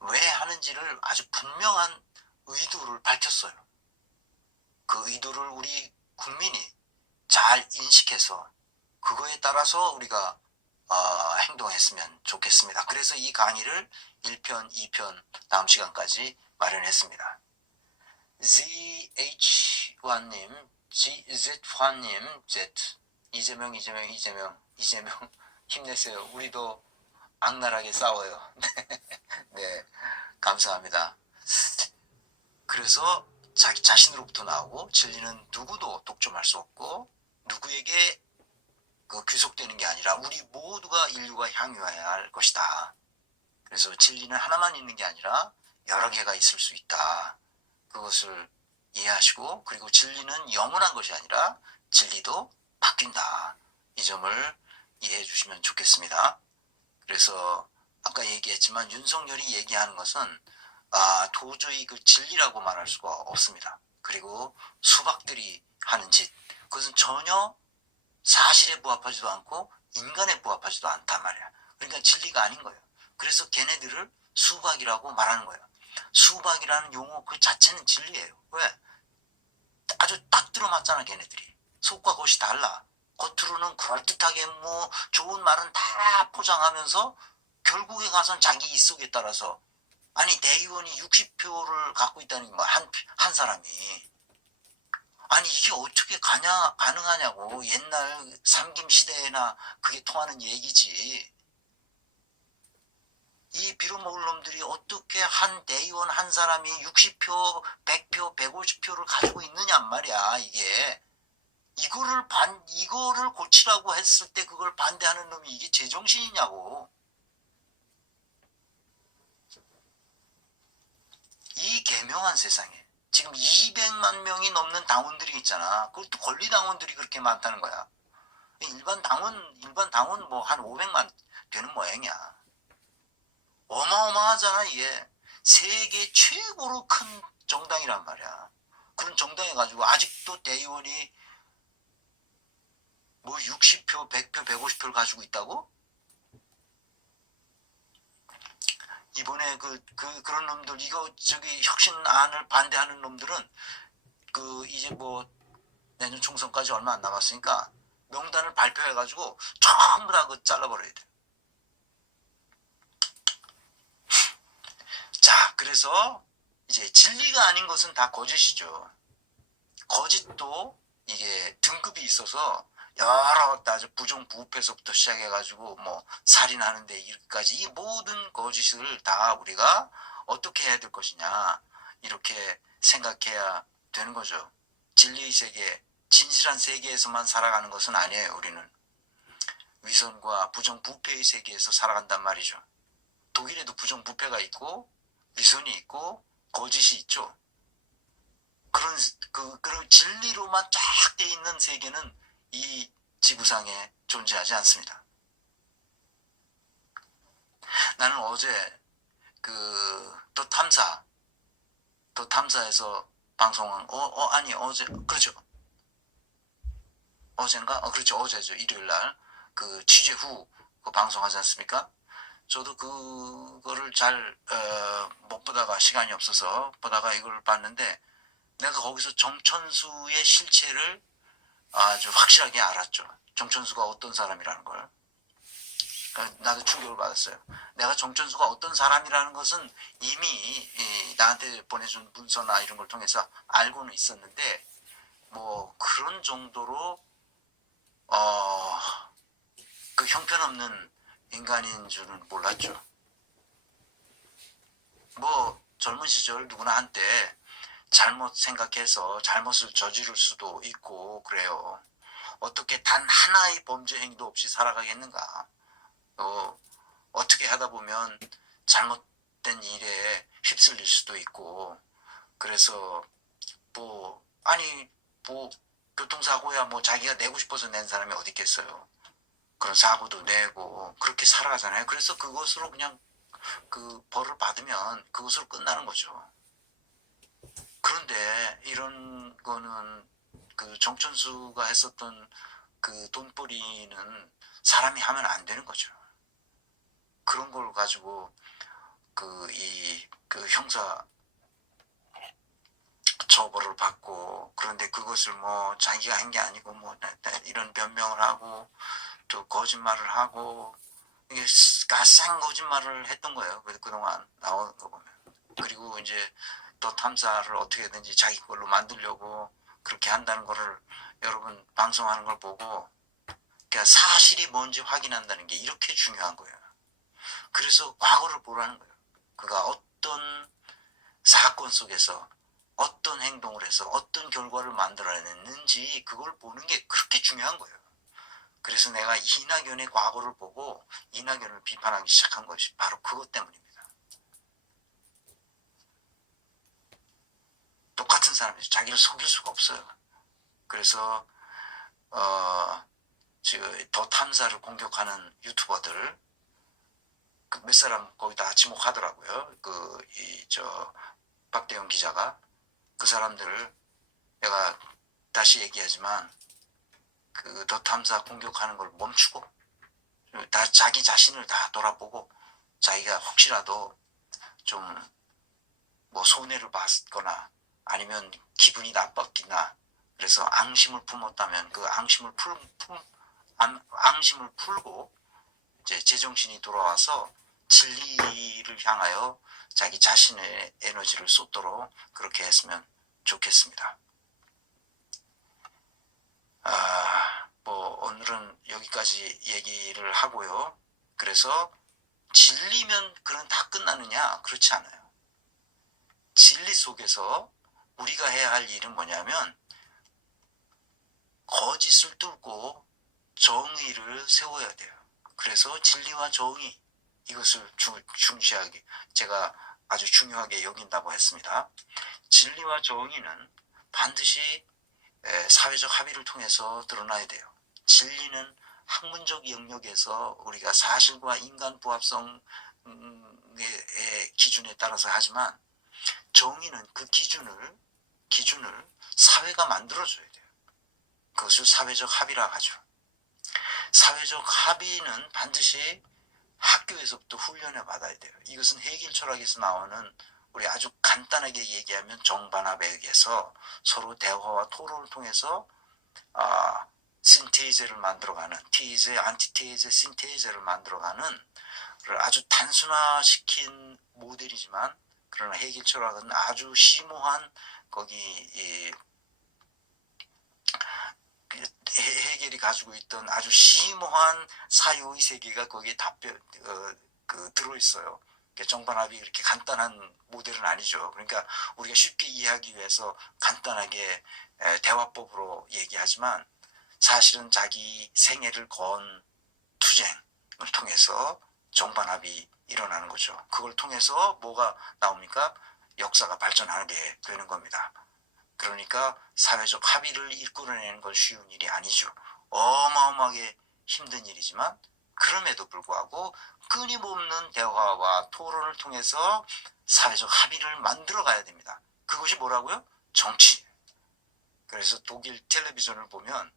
왜 하는지를 아주 분명한 의도를 밝혔어요. 그 의도를 우리 국민이 잘 인식해서 그거에 따라서 우리가 행동했으면 좋겠습니다. 그래서 이 강의를 1편, 2편 다음 시간까지 마련했습니다. ZH1님, Z1님, Z 이재명 힘내세요. 우리도 악랄하게 싸워요. 네, 감사합니다. 그래서 자기 자신으로부터 나오고 진리는 누구도 독점할 수 없고 누구에게 귀속되는 게 아니라 우리 모두가 인류가 향유해야 할 것이다. 그래서 진리는 하나만 있는 게 아니라 여러 개가 있을 수 있다. 그것을 이해하시고 그리고 진리는 영원한 것이 아니라 진리도 바뀐다. 이 점을 이해해 주시면 좋겠습니다. 그래서 아까 얘기했지만 윤석열이 얘기하는 것은 도저히 그 진리라고 말할 수가 없습니다. 그리고 수박들이 하는 짓 그것은 전혀 사실에 부합하지도 않고 인간에 부합하지도 않단 말이야. 그러니까 진리가 아닌 거예요. 그래서 걔네들을 수박이라고 말하는 거예요. 수박이라는 용어 그 자체는 진리예요. 왜? 아주 딱 들어맞잖아 걔네들이. 속과 겉이 달라. 겉으로는 그럴듯하게 뭐 좋은 말은 다 포장하면서 결국에 가선 자기 입속에 따라서 아니 대의원이 60표를 갖고 있다는 뭐 한 사람이 아니 이게 어떻게 가능하냐고. 옛날 삼김시대나 그게 통하는 얘기지. 이 빌어먹을 놈들이 어떻게 한 대의원 한 사람이 60표, 100표, 150표를 가지고 있느냔 말이야. 이게 이거를 고치라고 했을 때 그걸 반대하는 놈이 이게 제정신이냐고. 이 개명한 세상에 지금 200만 명이 넘는 당원들이 있잖아. 그것도 권리당원들이 그렇게 많다는 거야. 일반 당원 뭐 한 500만 되는 모양이야. 어마어마하잖아. 이게 세계 최고로 큰 정당이란 말이야. 그런 정당에 가지고 아직도 대의원이 뭐 60표, 100표, 150표를 가지고 있다고? 이번에 그런 놈들 혁신안을 반대하는 놈들은 이제 뭐 내년 총선까지 얼마 안 남았으니까 명단을 발표해가지고 전부 다 잘라버려야 돼. 자, 그래서 이제 진리가 아닌 것은 다 거짓이죠. 거짓도 이게 등급이 있어서 여러 아주 부정부패에서부터 시작해가지고 뭐 살인하는데 이렇게까지 이 모든 거짓을 다 우리가 어떻게 해야 될 것이냐 이렇게 생각해야 되는 거죠. 진리의 세계, 진실한 세계에서만 살아가는 것은 아니에요. 우리는 위선과 부정부패의 세계에서 살아간단 말이죠. 독일에도 부정부패가 있고 위선이 있고 거짓이 있죠. 그런 진리로만 쫙 돼 있는 세계는 이 지구상에 존재하지 않습니다. 나는 어제 더 탐사에서 방송한 아니 어제 그렇죠. 어젠가? 그렇죠. 어제죠. 일요일 날 그 취재 후 그 방송하지 않습니까? 저도 그거를 잘 못 보다가 시간이 없어서 보다가 이걸 봤는데 내가 거기서 정천수의 실체를 아주 확실하게 알았죠. 정천수가 어떤 사람이라는 걸. 나도 충격을 받았어요. 내가 정천수가 어떤 사람이라는 것은 이미 나한테 보내준 문서나 이런 걸 통해서 알고는 있었는데 뭐 그런 정도로 그 형편없는 인간인 줄은 몰랐죠. 뭐 젊은 시절 누구나 한때 잘못 생각해서 잘못을 저지를 수도 있고 그래요. 어떻게 단 하나의 범죄 행위도 없이 살아가겠는가. 어떻게 하다 보면 잘못된 일에 휩쓸릴 수도 있고 그래서 뭐 교통사고야 뭐 자기가 내고 싶어서 낸 사람이 어디 있겠어요. 그런 사고도 내고 그렇게 살아가잖아요. 그래서 그것으로 그냥 그 벌을 받으면 그것으로 끝나는 거죠. 그런데 이런 거는 그 정천수가 했었던 그 돈벌이는 사람이 하면 안 되는 거죠. 그런 걸 가지고 그 형사 처벌을 받고 그런데 그것을 뭐 자기가 한 게 아니고 뭐 이런 변명을 하고 또 거짓말을 하고 이게 가상 거짓말을 했던 거예요. 그동안 나오는 거 보면. 그리고 이제 또 탐사를 어떻게든지 자기 걸로 만들려고 그렇게 한다는 거를 여러분 방송하는 걸 보고 그러니까 사실이 뭔지 확인한다는 게 이렇게 중요한 거예요. 그래서 과거를 보라는 거예요. 그가 어떤 사건 속에서 어떤 행동을 해서 어떤 결과를 만들어냈는지 그걸 보는 게 그렇게 중요한 거예요. 그래서 내가 이낙연의 과거를 보고 이낙연을 비판하기 시작한 것이 바로 그것 때문입니다. 똑같은 사람이죠. 자기를 속일 수가 없어요. 그래서 지금 더 탐사를 공격하는 유튜버들 몇 사람 거기다 지목하더라고요. 박대영 기자가 그 사람들을 내가 다시 얘기하지만 그 더 탐사 공격하는 걸 멈추고 다 자기 자신을 다 돌아보고 자기가 혹시라도 좀 뭐 손해를 봤거나 아니면 기분이 나빴기나 그래서 앙심을 품었다면 그 앙심을 풀고 이제 제정신이 돌아와서 진리를 향하여 자기 자신의 에너지를 쏟도록 그렇게 했으면 좋겠습니다. 뭐 오늘은 여기까지 얘기를 하고요. 그래서 진리면 그런 다 끝나느냐? 그렇지 않아요. 진리 속에서 우리가 해야 할 일은 뭐냐면 거짓을 뚫고 정의를 세워야 돼요. 그래서 진리와 정의 이것을 중시하게 제가 아주 중요하게 여긴다고 했습니다. 진리와 정의는 반드시 사회적 합의를 통해서 드러나야 돼요. 진리는 학문적 영역에서 우리가 사실과 인간 부합성의 기준에 따라서 하지만 정의는 그 기준을 사회가 만들어줘야 돼요. 그것을 사회적 합의라 하죠. 사회적 합의는 반드시 학교에서부터 훈련을 받아야 돼요. 이것은 헤겔 철학에서 나오는 우리 아주 간단하게 얘기하면 정반합에서 서로 대화와 토론을 통해서 신테이제를 만들어가는 티제, 안티테이제, 신테이제를 만들어가는 아주 단순화시킨 모델이지만 그러나 헤겔 철학은 아주 심오한 거기 헤겔이 가지고 있던 아주 심오한 사유의 세계가 거기에 들어있어요. 정반합이 이렇게 간단한 모델은 아니죠. 그러니까 우리가 쉽게 이해하기 위해서 간단하게 대화법으로 얘기하지만 사실은 자기 생애를 건 투쟁을 통해서 정반합이 일어나는 거죠. 그걸 통해서 뭐가 나옵니까? 역사가 발전하게 되는 겁니다. 그러니까 사회적 합의를 이끌어내는 건 쉬운 일이 아니죠. 어마어마하게 힘든 일이지만 그럼에도 불구하고 끊임없는 대화와 토론을 통해서 사회적 합의를 만들어 가야 됩니다. 그것이 뭐라고요? 정치. 그래서 독일 텔레비전을 보면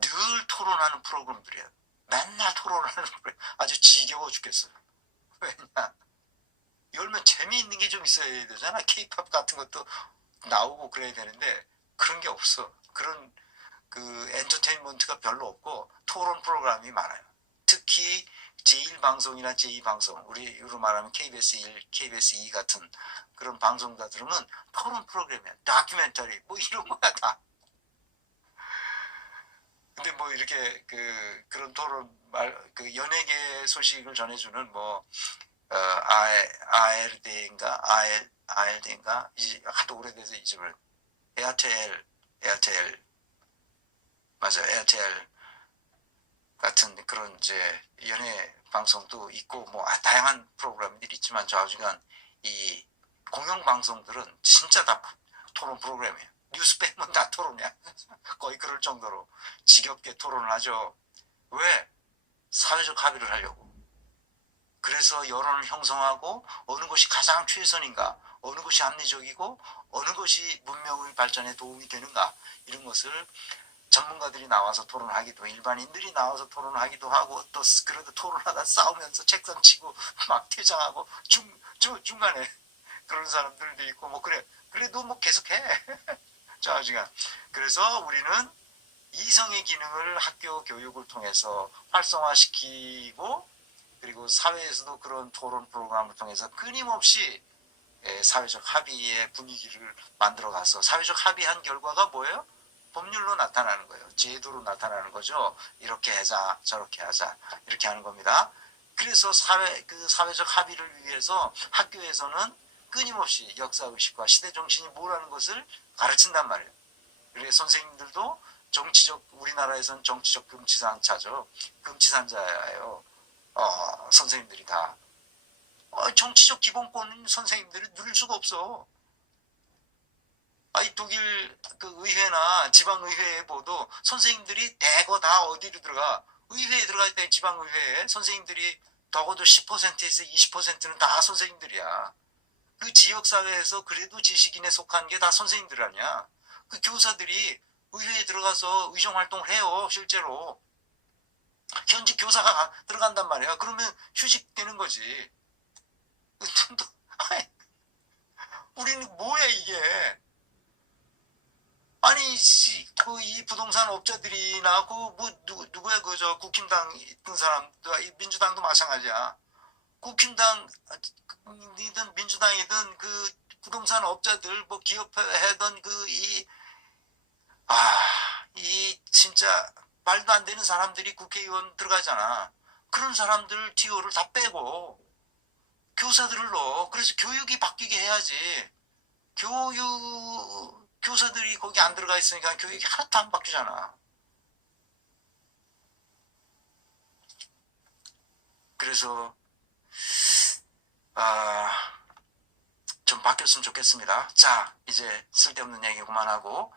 늘 토론하는 프로그램들이야. 맨날 토론하는 프로그램. 아주 지겨워 죽겠어요. 왜냐? 열면 재미있는 게 좀 있어야 되잖아. 케이팝 같은 것도 나오고 그래야 되는데 그런 게 없어. 그런 그 엔터테인먼트가 별로 없고 토론 프로그램이 많아요. 특히 제1방송이나 제2방송, 우리로 말하면 KBS 1, KBS 2 같은 그런 방송가 들으면 토론 프로그램이야. 다큐멘터리 뭐 이런 거야 다. 근데 뭐 이렇게 그런 토론 그 연예계 소식을 전해주는 뭐 ARD인가 ARD인가 이제 하도 오래돼서 잊어버려. 에어텔 맞아, 에어텔 같은 그런 이제 연예 방송도 있고 뭐 다양한 프로그램들이 있지만 좌우지간 이 공영 방송들은 진짜 다 토론 프로그램이에요. 뉴스 빼면 다 토론이야. 거의 그럴 정도로 지겹게 토론을 하죠. 왜? 사회적 합의를 하려고. 그래서 여론을 형성하고 어느 것이 가장 최선인가, 어느 것이 합리적이고 어느 것이 문명의 발전에 도움이 되는가, 이런 것을 전문가들이 나와서 토론하기도, 일반인들이 나와서 토론하기도 하고, 또 그래도 토론하다 싸우면서 책상 치고 막 퇴장하고 중간에 그런 사람들도 있고 뭐 그래. 그래도 뭐 계속해. 자, 지금 그래서 우리는 이성의 기능을 학교 교육을 통해서 활성화시키고, 그리고 사회에서도 그런 토론 프로그램을 통해서 끊임없이 사회적 합의의 분위기를 만들어가서, 사회적 합의한 결과가 뭐예요? 법률로 나타나는 거예요. 제도로 나타나는 거죠. 이렇게 하자, 저렇게 하자, 이렇게 하는 겁니다. 그래서 사회적 합의를 위해서 학교에서는 끊임없이 역사의식과 시대정신이 뭐라는 것을 가르친단 말이에요. 그래서 선생님들도 우리나라에서는 정치적 금치산자죠. 금치산자예요. 선생님들이 다. 정치적 기본권은 선생님들이 누릴 수가 없어. 독일 그 의회나 지방의회에 보도 선생님들이 대거 다 어디로 들어가? 의회에 들어갈 때 지방의회에 선생님들이 적어도 10%에서 20%는 다 선생님들이야. 그 지역사회에서 그래도 지식인에 속한 게 다 선생님들 아니야. 그 교사들이 의회에 들어가서 의정활동을 해요. 실제로. 현직 교사가 들어간단 말이야. 그러면 휴직되는 거지. 우리는 뭐야 이게. 아니 이 부동산 업자들이나 누구야 저 국힘당 있던 사람, 민주당도 마찬가지야. 국힘당이든 민주당이든 그 부동산 업자들 뭐 기업하던 이 진짜 말도 안 되는 사람들이 국회의원 들어가잖아. 그런 사람들 티오를 다 빼고 교사들을 넣어. 그래서 교육이 바뀌게 해야지. 교사들이 거기 안 들어가 있으니까 교육이 하나도 안 바뀌잖아. 그래서 좀 바뀌었으면 좋겠습니다. 자, 이제 쓸데없는 얘기 그만하고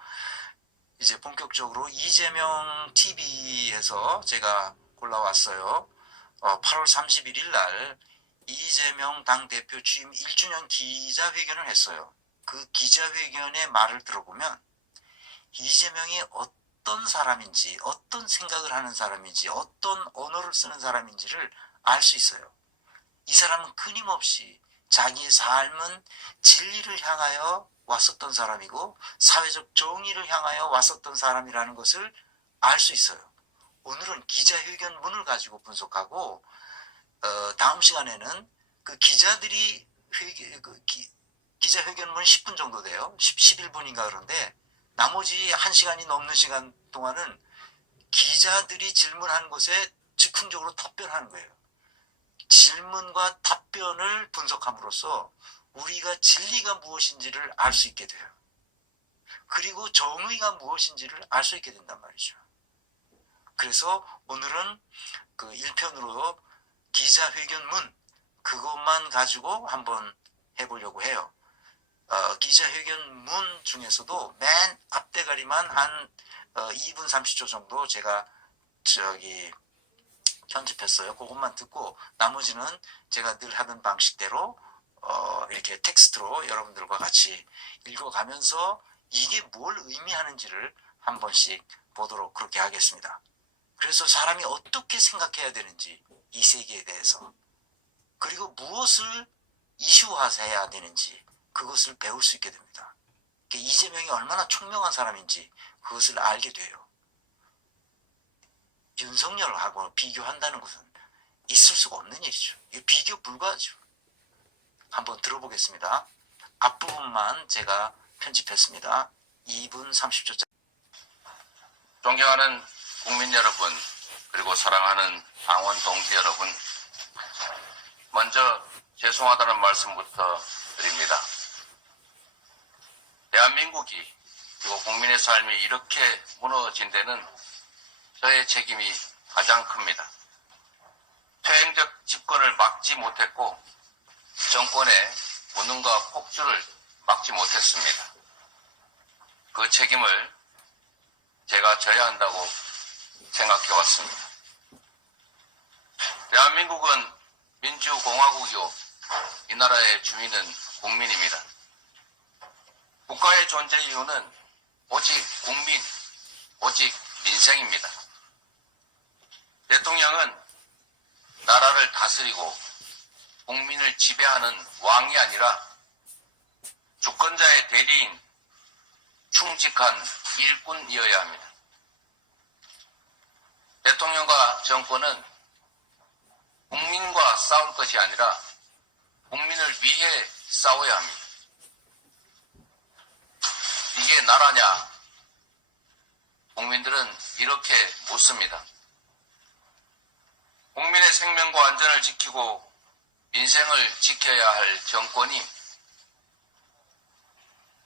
이제 본격적으로 이재명 TV에서 제가 골라왔어요. 8월 31일 날 이재명 당대표 취임 1주년 기자회견을 했어요. 그 기자회견의 말을 들어보면 이재명이 어떤 사람인지, 어떤 생각을 하는 사람인지, 어떤 언어를 쓰는 사람인지를 알 수 있어요. 이 사람은 끊임없이 자기의 삶은 진리를 향하여 왔었던 사람이고 사회적 정의를 향하여 왔었던 사람이라는 것을 알 수 있어요. 오늘은 기자회견문을 가지고 분석하고 다음 시간에는 그 기자들이 기자회견문 10분 정도 돼요. 11분인가 그런데 나머지 1시간이 넘는 시간 동안은 기자들이 질문한 것에 즉흥적으로 답변하는 거예요. 질문과 답변을 분석함으로써 우리가 진리가 무엇인지를 알 수 있게 돼요. 그리고 정의가 무엇인지를 알 수 있게 된단 말이죠. 그래서 오늘은 그 1편으로 기자회견문 그것만 가지고 한번 해보려고 해요. 기자회견문 중에서도 맨 앞대가리만 한 2분 30초 정도 제가 편집했어요. 그것만 듣고 나머지는 제가 늘 하던 방식대로 이렇게 텍스트로 여러분들과 같이 읽어가면서 이게 뭘 의미하는지를 한 번씩 보도록 그렇게 하겠습니다. 그래서 사람이 어떻게 생각해야 되는지 이 세계에 대해서, 그리고 무엇을 이슈화해야 되는지 그것을 배울 수 있게 됩니다. 이재명이 얼마나 총명한 사람인지 그것을 알게 돼요. 윤석열하고 비교한다는 것은 있을 수가 없는 일이죠. 비교 불가하죠. 한번 들어보겠습니다. 앞부분만 제가 편집했습니다. 2분 30초짜리. 존경하는 국민 여러분, 그리고 사랑하는 당원 동지 여러분, 먼저 죄송하다는 말씀부터 드립니다. 대한민국이 그리고 국민의 삶이 이렇게 무너진 데는 저의 책임이 가장 큽니다. 퇴행적 집권을 막지 못했고 정권의 무능과 폭주를 막지 못했습니다. 그 책임을 제가 져야 한다고 생각해 왔습니다. 대한민국은 민주공화국이고 이 나라의 주인은 국민입니다. 국가의 존재 이유는 오직 국민, 오직 민생입니다. 대통령은 나라를 다스리고 국민을 지배하는 왕이 아니라 주권자의 대리인, 충직한 일꾼이어야 합니다. 대통령과 정권은 국민과 싸울 것이 아니라 국민을 위해 싸워야 합니다. 이게 나라냐? 국민들은 이렇게 묻습니다. 국민의 생명과 안전을 지키고 민생을 지켜야 할 정권이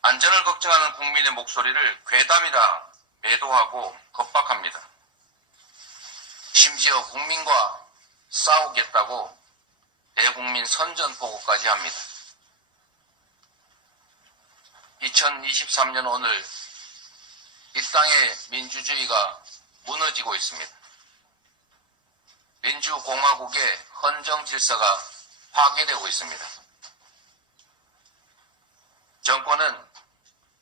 안전을 걱정하는 국민의 목소리를 괴담이라 매도하고 겁박합니다. 심지어 국민과 싸우겠다고 대국민 선전포고까지 합니다. 2023년 오늘 이 땅의 민주주의가 무너지고 있습니다. 민주공화국의 헌정 질서가 파괴되고 있습니다. 정권은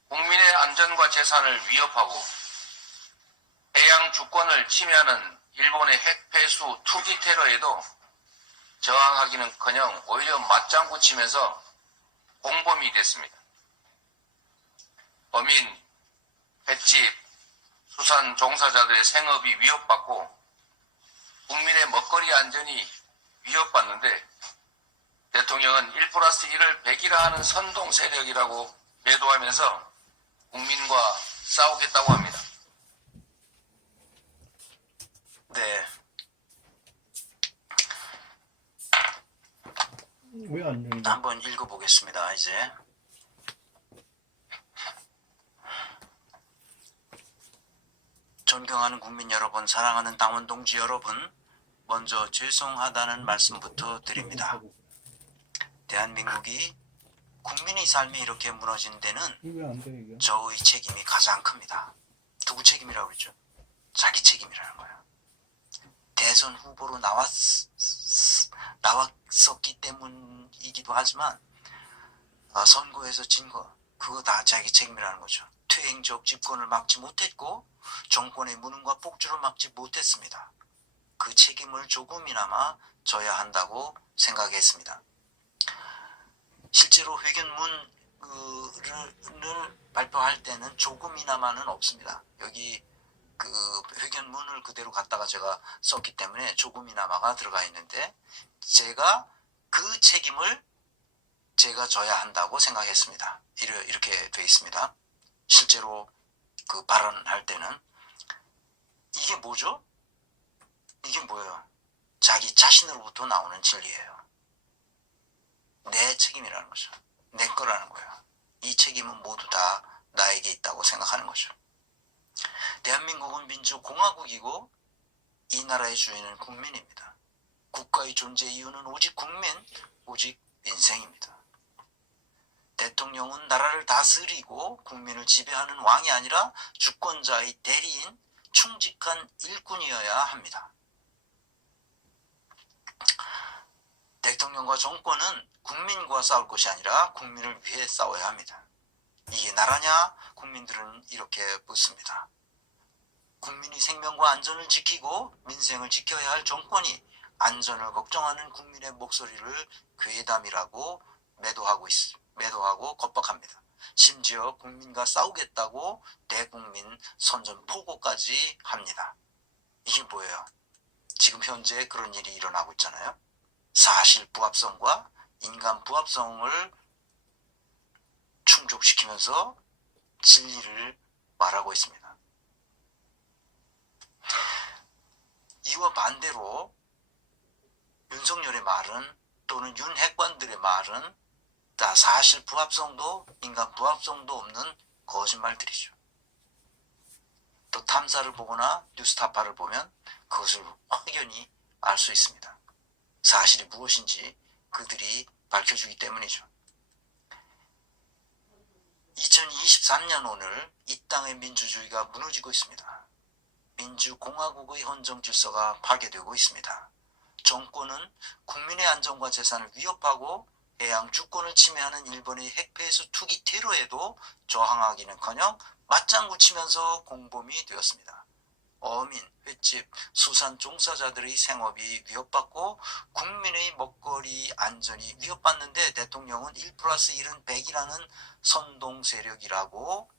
국민의 안전과 재산을 위협하고 해양 주권을 침해하는 일본의 핵 폐수 투기 테러에도 저항하기는커녕 오히려 맞장구 치면서 공범이 됐습니다. 범인, 횟집, 수산 종사자들의 생업이 위협받고 국민의 먹거리 안전이 위협받는데 대통령은 1+1을 100이라 하는 선동 세력이라고 매도하면서 국민과 싸우겠다고 합니다. 네. 왜 안 열려? 한번 읽어보겠습니다. 이제 존경하는 국민 여러분, 사랑하는 당원 동지 여러분, 먼저 죄송하다는 말씀부터 드립니다. 대한민국이 국민의 삶이 이렇게 무너진 데는 왜 안 돼, 이게? 저의 책임이 가장 큽니다. 누구 책임이라고 그랬죠? 자기 책임이라는 거예요. 대선 후보로 나왔었기 때문이기도 하지만 선거에서 진 거, 그거 다 자기 책임이라는 거죠. 퇴행적 집권을 막지 못했고 정권의 무능과 폭주를 막지 못했습니다. 그 책임을 조금이나마 져야 한다고 생각했습니다. 실제로 회견문을 발표할 때는 조금이나마는 없습니다. 여기 그 회견문을 그대로 갖다가 제가 썼기 때문에 조금이나마가 들어가 있는데, 제가 그 책임을 제가 져야 한다고 생각했습니다. 이렇게 돼 있습니다. 실제로 그 발언할 때는 이게 뭐죠? 이게 뭐예요? 자기 자신으로부터 나오는 진리예요. 내 책임이라는 거죠. 내 거라는 거예요. 이 책임은 모두 다 나에게 있다고 생각하는 거죠. 대한민국은 민주공화국이고 이 나라의 주인은 국민입니다. 국가의 존재 이유는 오직 국민, 오직 민생입니다. 대통령은 나라를 다스리고 국민을 지배하는 왕이 아니라 주권자의 대리인, 충직한 일꾼이어야 합니다. 대통령과 정권은 국민과 싸울 것이 아니라 국민을 위해 싸워야 합니다. 이게 나라냐? 국민들은 이렇게 묻습니다. 국민이 생명과 안전을 지키고 민생을 지켜야 할 정권이 안전을 걱정하는 국민의 목소리를 괴담이라고 매도하고 겁박합니다. 심지어 국민과 싸우겠다고 대국민 선전포고까지 합니다. 이게 뭐예요? 지금 현재 그런 일이 일어나고 있잖아요. 사실 부합성과 인간 부합성을 충족시키면서 진리를 말하고 있습니다. 이와 반대로 윤석열의 말은 또는 윤 핵관들의 말은 다 사실 부합성도 인간 부합성도 없는 거짓말들이죠. 또 탐사를 보거나 뉴스타파를 보면 그것을 확연히 알 수 있습니다. 사실이 무엇인지 그들이 밝혀주기 때문이죠. 2023년 오늘 이 땅의 민주주의가 무너지고 있습니다. 민주공화국의 헌정 질서가 파괴되고 있습니다. 정권은 국민의 안전과 재산을 위협하고 해양 주권을 침해하는 일본의 핵폐수 투기 테러에도 저항하기는커녕 맞장구 치면서 공범이 되었습니다. 어민, 횟집, 수산 종사자들의 생업이 위협받고 국민의 먹거리 안전이 위협받는데 대통령은 1+1은 100이라는 선동 세력이라고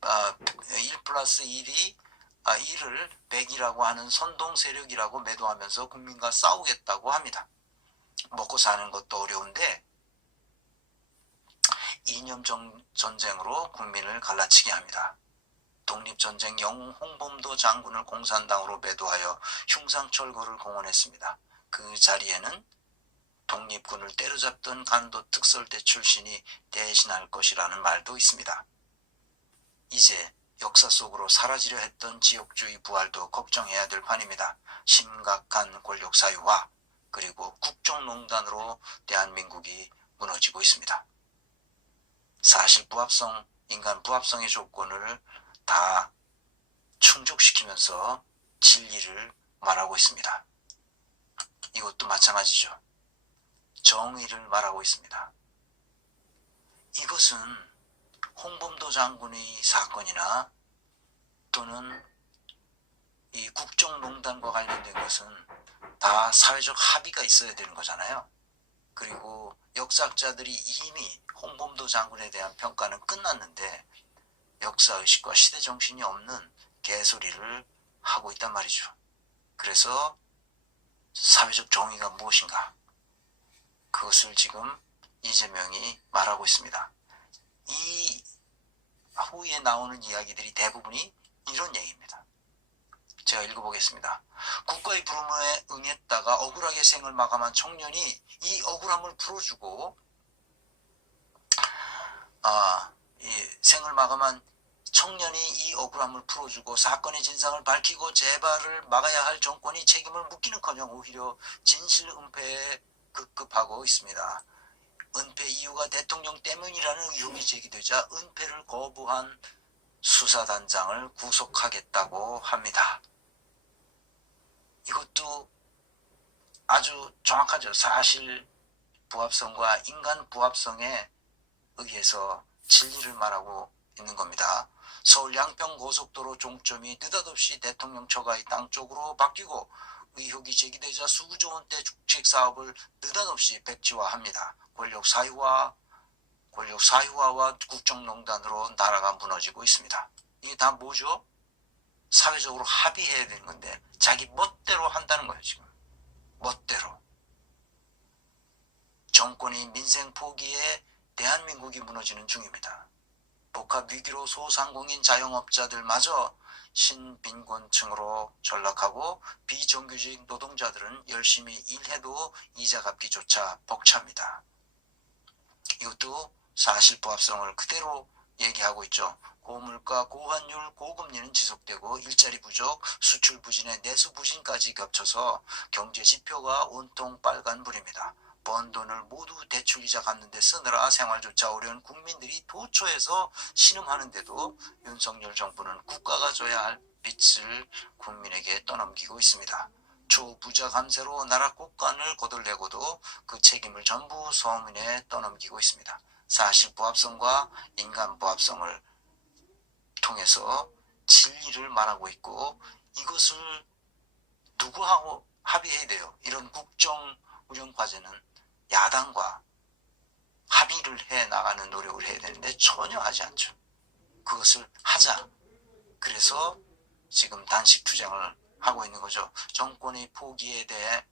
1+1이 1을 100이라고 하는 선동 세력이라고 매도하면서 국민과 싸우겠다고 합니다. 먹고 사는 것도 어려운데 이념 전쟁으로 국민을 갈라치게 합니다. 독립전쟁 영웅 홍범도 장군을 공산당으로 매도하여 흉상철거를 공언했습니다. 그 자리에는 독립군을 때려잡던 간도 특설대 출신이 대신할 것이라는 말도 있습니다. 이제 역사 속으로 사라지려 했던 지역주의 부활도 걱정해야 될 판입니다. 심각한 권력 사유화 그리고 국정농단으로 대한민국이 무너지고 있습니다. 사실 부합성, 인간 부합성의 조건을 다 충족시키면서 진리를 말하고 있습니다. 이것도 마찬가지죠. 정의를 말하고 있습니다. 이것은 홍범도 장군의 사건이나 또는 이 국정농단과 관련된 것은 다 사회적 합의가 있어야 되는 거잖아요. 그리고 역사학자들이 이미 홍범도 장군에 대한 평가는 끝났는데 역사의식과 시대정신이 없는 개소리를 하고 있단 말이죠. 그래서 사회적 정의가 무엇인가? 그것을 지금 이재명이 말하고 있습니다. 이 후에 나오는 이야기들이 대부분이 이런 얘기입니다. 제가 읽어보겠습니다. 국가의 부름에 응했다가 억울하게 생을 마감한 청년이 이 억울함을 풀어주고 이 생을 마감한 청년이 이 억울함을 풀어주고 사건의 진상을 밝히고 재발을 막아야 할 정권이 책임을 묻기는커녕 오히려 진실 은폐에 급급하고 있습니다. 은폐 이유가 대통령 때문이라는 의혹이 제기되자 은폐를 거부한 수사단장을 구속하겠다고 합니다. 이것도 아주 정확하죠. 사실 부합성과 인간 부합성에 의해서 진리를 말하고 있는 겁니다. 서울 양평 고속도로 종점이 느닷없이 대통령 처가의 땅 쪽으로 바뀌고 의혹이 제기되자 수조 원대 축직 사업을 느닷없이 백지화합니다. 권력 사유화와 국정농단으로 나라가 무너지고 있습니다. 이게 다 뭐죠? 사회적으로 합의해야 되는 건데 자기 멋대로 한다는 거예요. 지금 멋대로. 정권이 민생 포기에 대한민국이 무너지는 중입니다. 복합 위기로 소상공인 자영업자들마저 신빈곤층으로 전락하고 비정규직 노동자들은 열심히 일해도 이자 갚기조차 벅찹니다. 이것도 사실 부합성을 그대로 얘기하고 있죠. 고물가, 고환율, 고금리는 지속되고 일자리 부족, 수출 부진에 내수 부진까지 겹쳐서 경제 지표가 온통 빨간불입니다. 번 돈을 모두 대출이자 갚는 데 쓰느라 생활조차 어려운 국민들이 도처에서 신음하는데도 윤석열 정부는 국가가 져야 할 빚을 국민에게 떠넘기고 있습니다. 초부자 감세로 나라 국간을 거덜내고도 그 책임을 전부 서민에 떠넘기고 있습니다. 사실 부합성과 인간 부합성을 통해서 진리를 말하고 있고, 이것을 누구하고 합의해야 돼요? 이런 국정 운영 과제는 야당과 합의를 해 나가는 노력을 해야 되는데 전혀 하지 않죠. 그것을 하자. 그래서 지금 단식 투쟁을 하고 있는 거죠. 정권의 포기에 대해,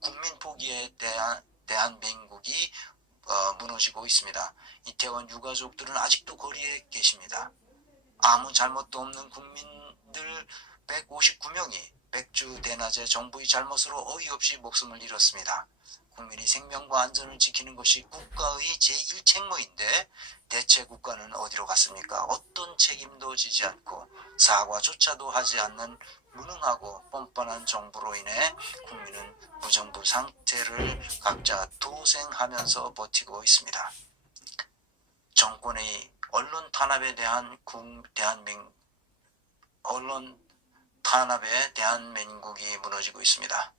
국민 포기에 대한 대한민국이 무너지고 있습니다. 이태원 유가족들은 아직도 거리에 계십니다. 아무 잘못도 없는 국민들 159명이 백주 대낮에 정부의 잘못으로 어이없이 목숨을 잃었습니다. 국민의 생명과 안전을 지키는 것이 국가의 제1책무인데 대체 국가는 어디로 갔습니까? 어떤 책임도 지지 않고 사과조차도 하지 않는 무능하고 뻔뻔한 정부로 인해 국민은 무정부 상태를 각자 도생하면서 버티고 있습니다. 정권의 언론 탄압에 대한 대한민국이 무너지고 있습니다.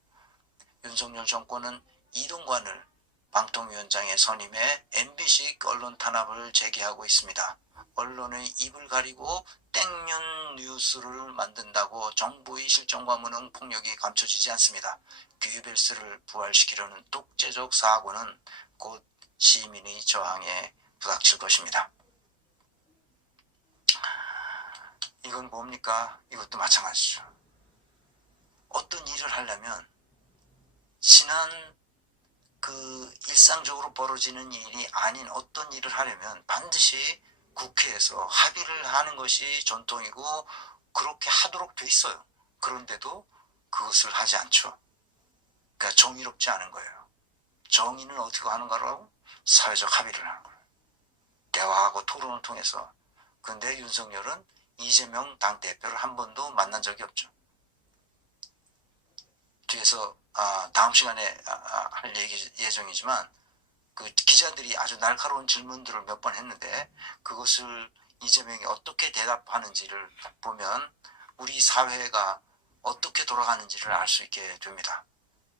윤석열 정권은 이동관을 방통위원장의 선임해 MB식 언론 탄압을 재개하고 있습니다. 언론의 입을 가리고 땡년 뉴스를 만든다고 정부의 실정과 무능 폭력이 감춰지지 않습니다. 귀벨스를 부활시키려는 독재적 사고는 곧 시민의 저항에 부닥칠 것입니다. 이건 뭡니까? 이것도 마찬가지죠. 어떤 일을 하려면 지난 일상적으로 벌어지는 일이 아닌 어떤 일을 하려면 반드시 국회에서 합의를 하는 것이 전통이고 그렇게 하도록 돼 있어요. 그런데도 그것을 하지 않죠. 그러니까 정의롭지 않은 거예요. 정의는 어떻게 하는 거라고? 사회적 합의를 하는 거예요. 대화하고 토론을 통해서. 그런데 윤석열은 이재명 당대표를 한 번도 만난 적이 없죠. 뒤에서 다음 시간에 할 예정이지만 그 기자들이 아주 날카로운 질문들을 몇 번 했는데 그것을 이재명이 어떻게 대답하는지를 보면 우리 사회가 어떻게 돌아가는지를 알 수 있게 됩니다.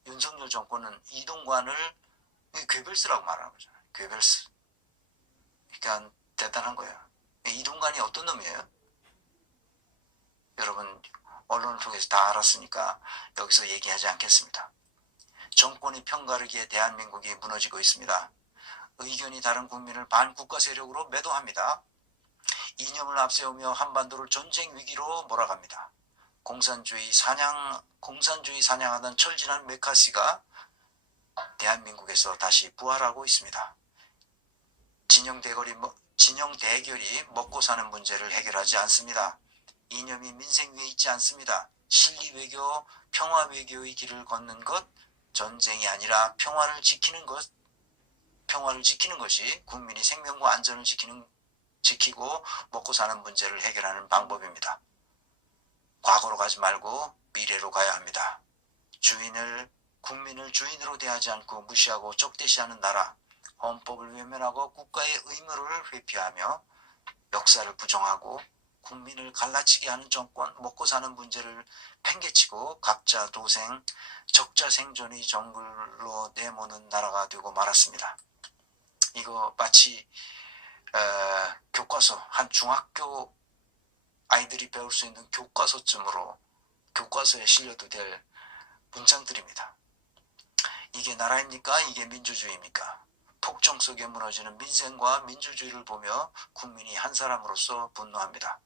윤석열 정권은 이동관을 괴벨스라고 말하는 거잖아요. 괴벨스. 그러니까 대단한 거예요. 이동관이 어떤 놈이에요? 여러분 언론을 통해서 다 알았으니까 여기서 얘기하지 않겠습니다. 정권의 편가르기에 대한민국이 무너지고 있습니다. 의견이 다른 국민을 반국가 세력으로 매도합니다. 이념을 앞세우며 한반도를 전쟁 위기로 몰아갑니다. 공산주의 사냥하던 철진한 메카시가 대한민국에서 다시 부활하고 있습니다. 진영 대결이 먹고 사는 문제를 해결하지 않습니다. 이념이 민생 위에 있지 않습니다. 실리 외교, 평화 외교의 길을 걷는 것, 전쟁이 아니라 평화를 지키는 것이 국민이 생명과 안전을 지키고 먹고 사는 문제를 해결하는 방법입니다. 과거로 가지 말고 미래로 가야 합니다. 국민을 주인으로 대하지 않고 무시하고 적대시하는 나라, 헌법을 외면하고 국가의 의무를 회피하며 역사를 부정하고 국민을 갈라치게 하는 정권, 먹고 사는 문제를 팽개치고 각자 도생, 적자 생존의 정글로 내모는 나라가 되고 말았습니다. 이거 마치 교과서, 한 중학교 아이들이 배울 수 있는 교과서에 실려도 될 문장들입니다. 이게 나라입니까? 이게 민주주의입니까? 폭정 속에 무너지는 민생과 민주주의를 보며 국민이 한 사람으로서 분노합니다.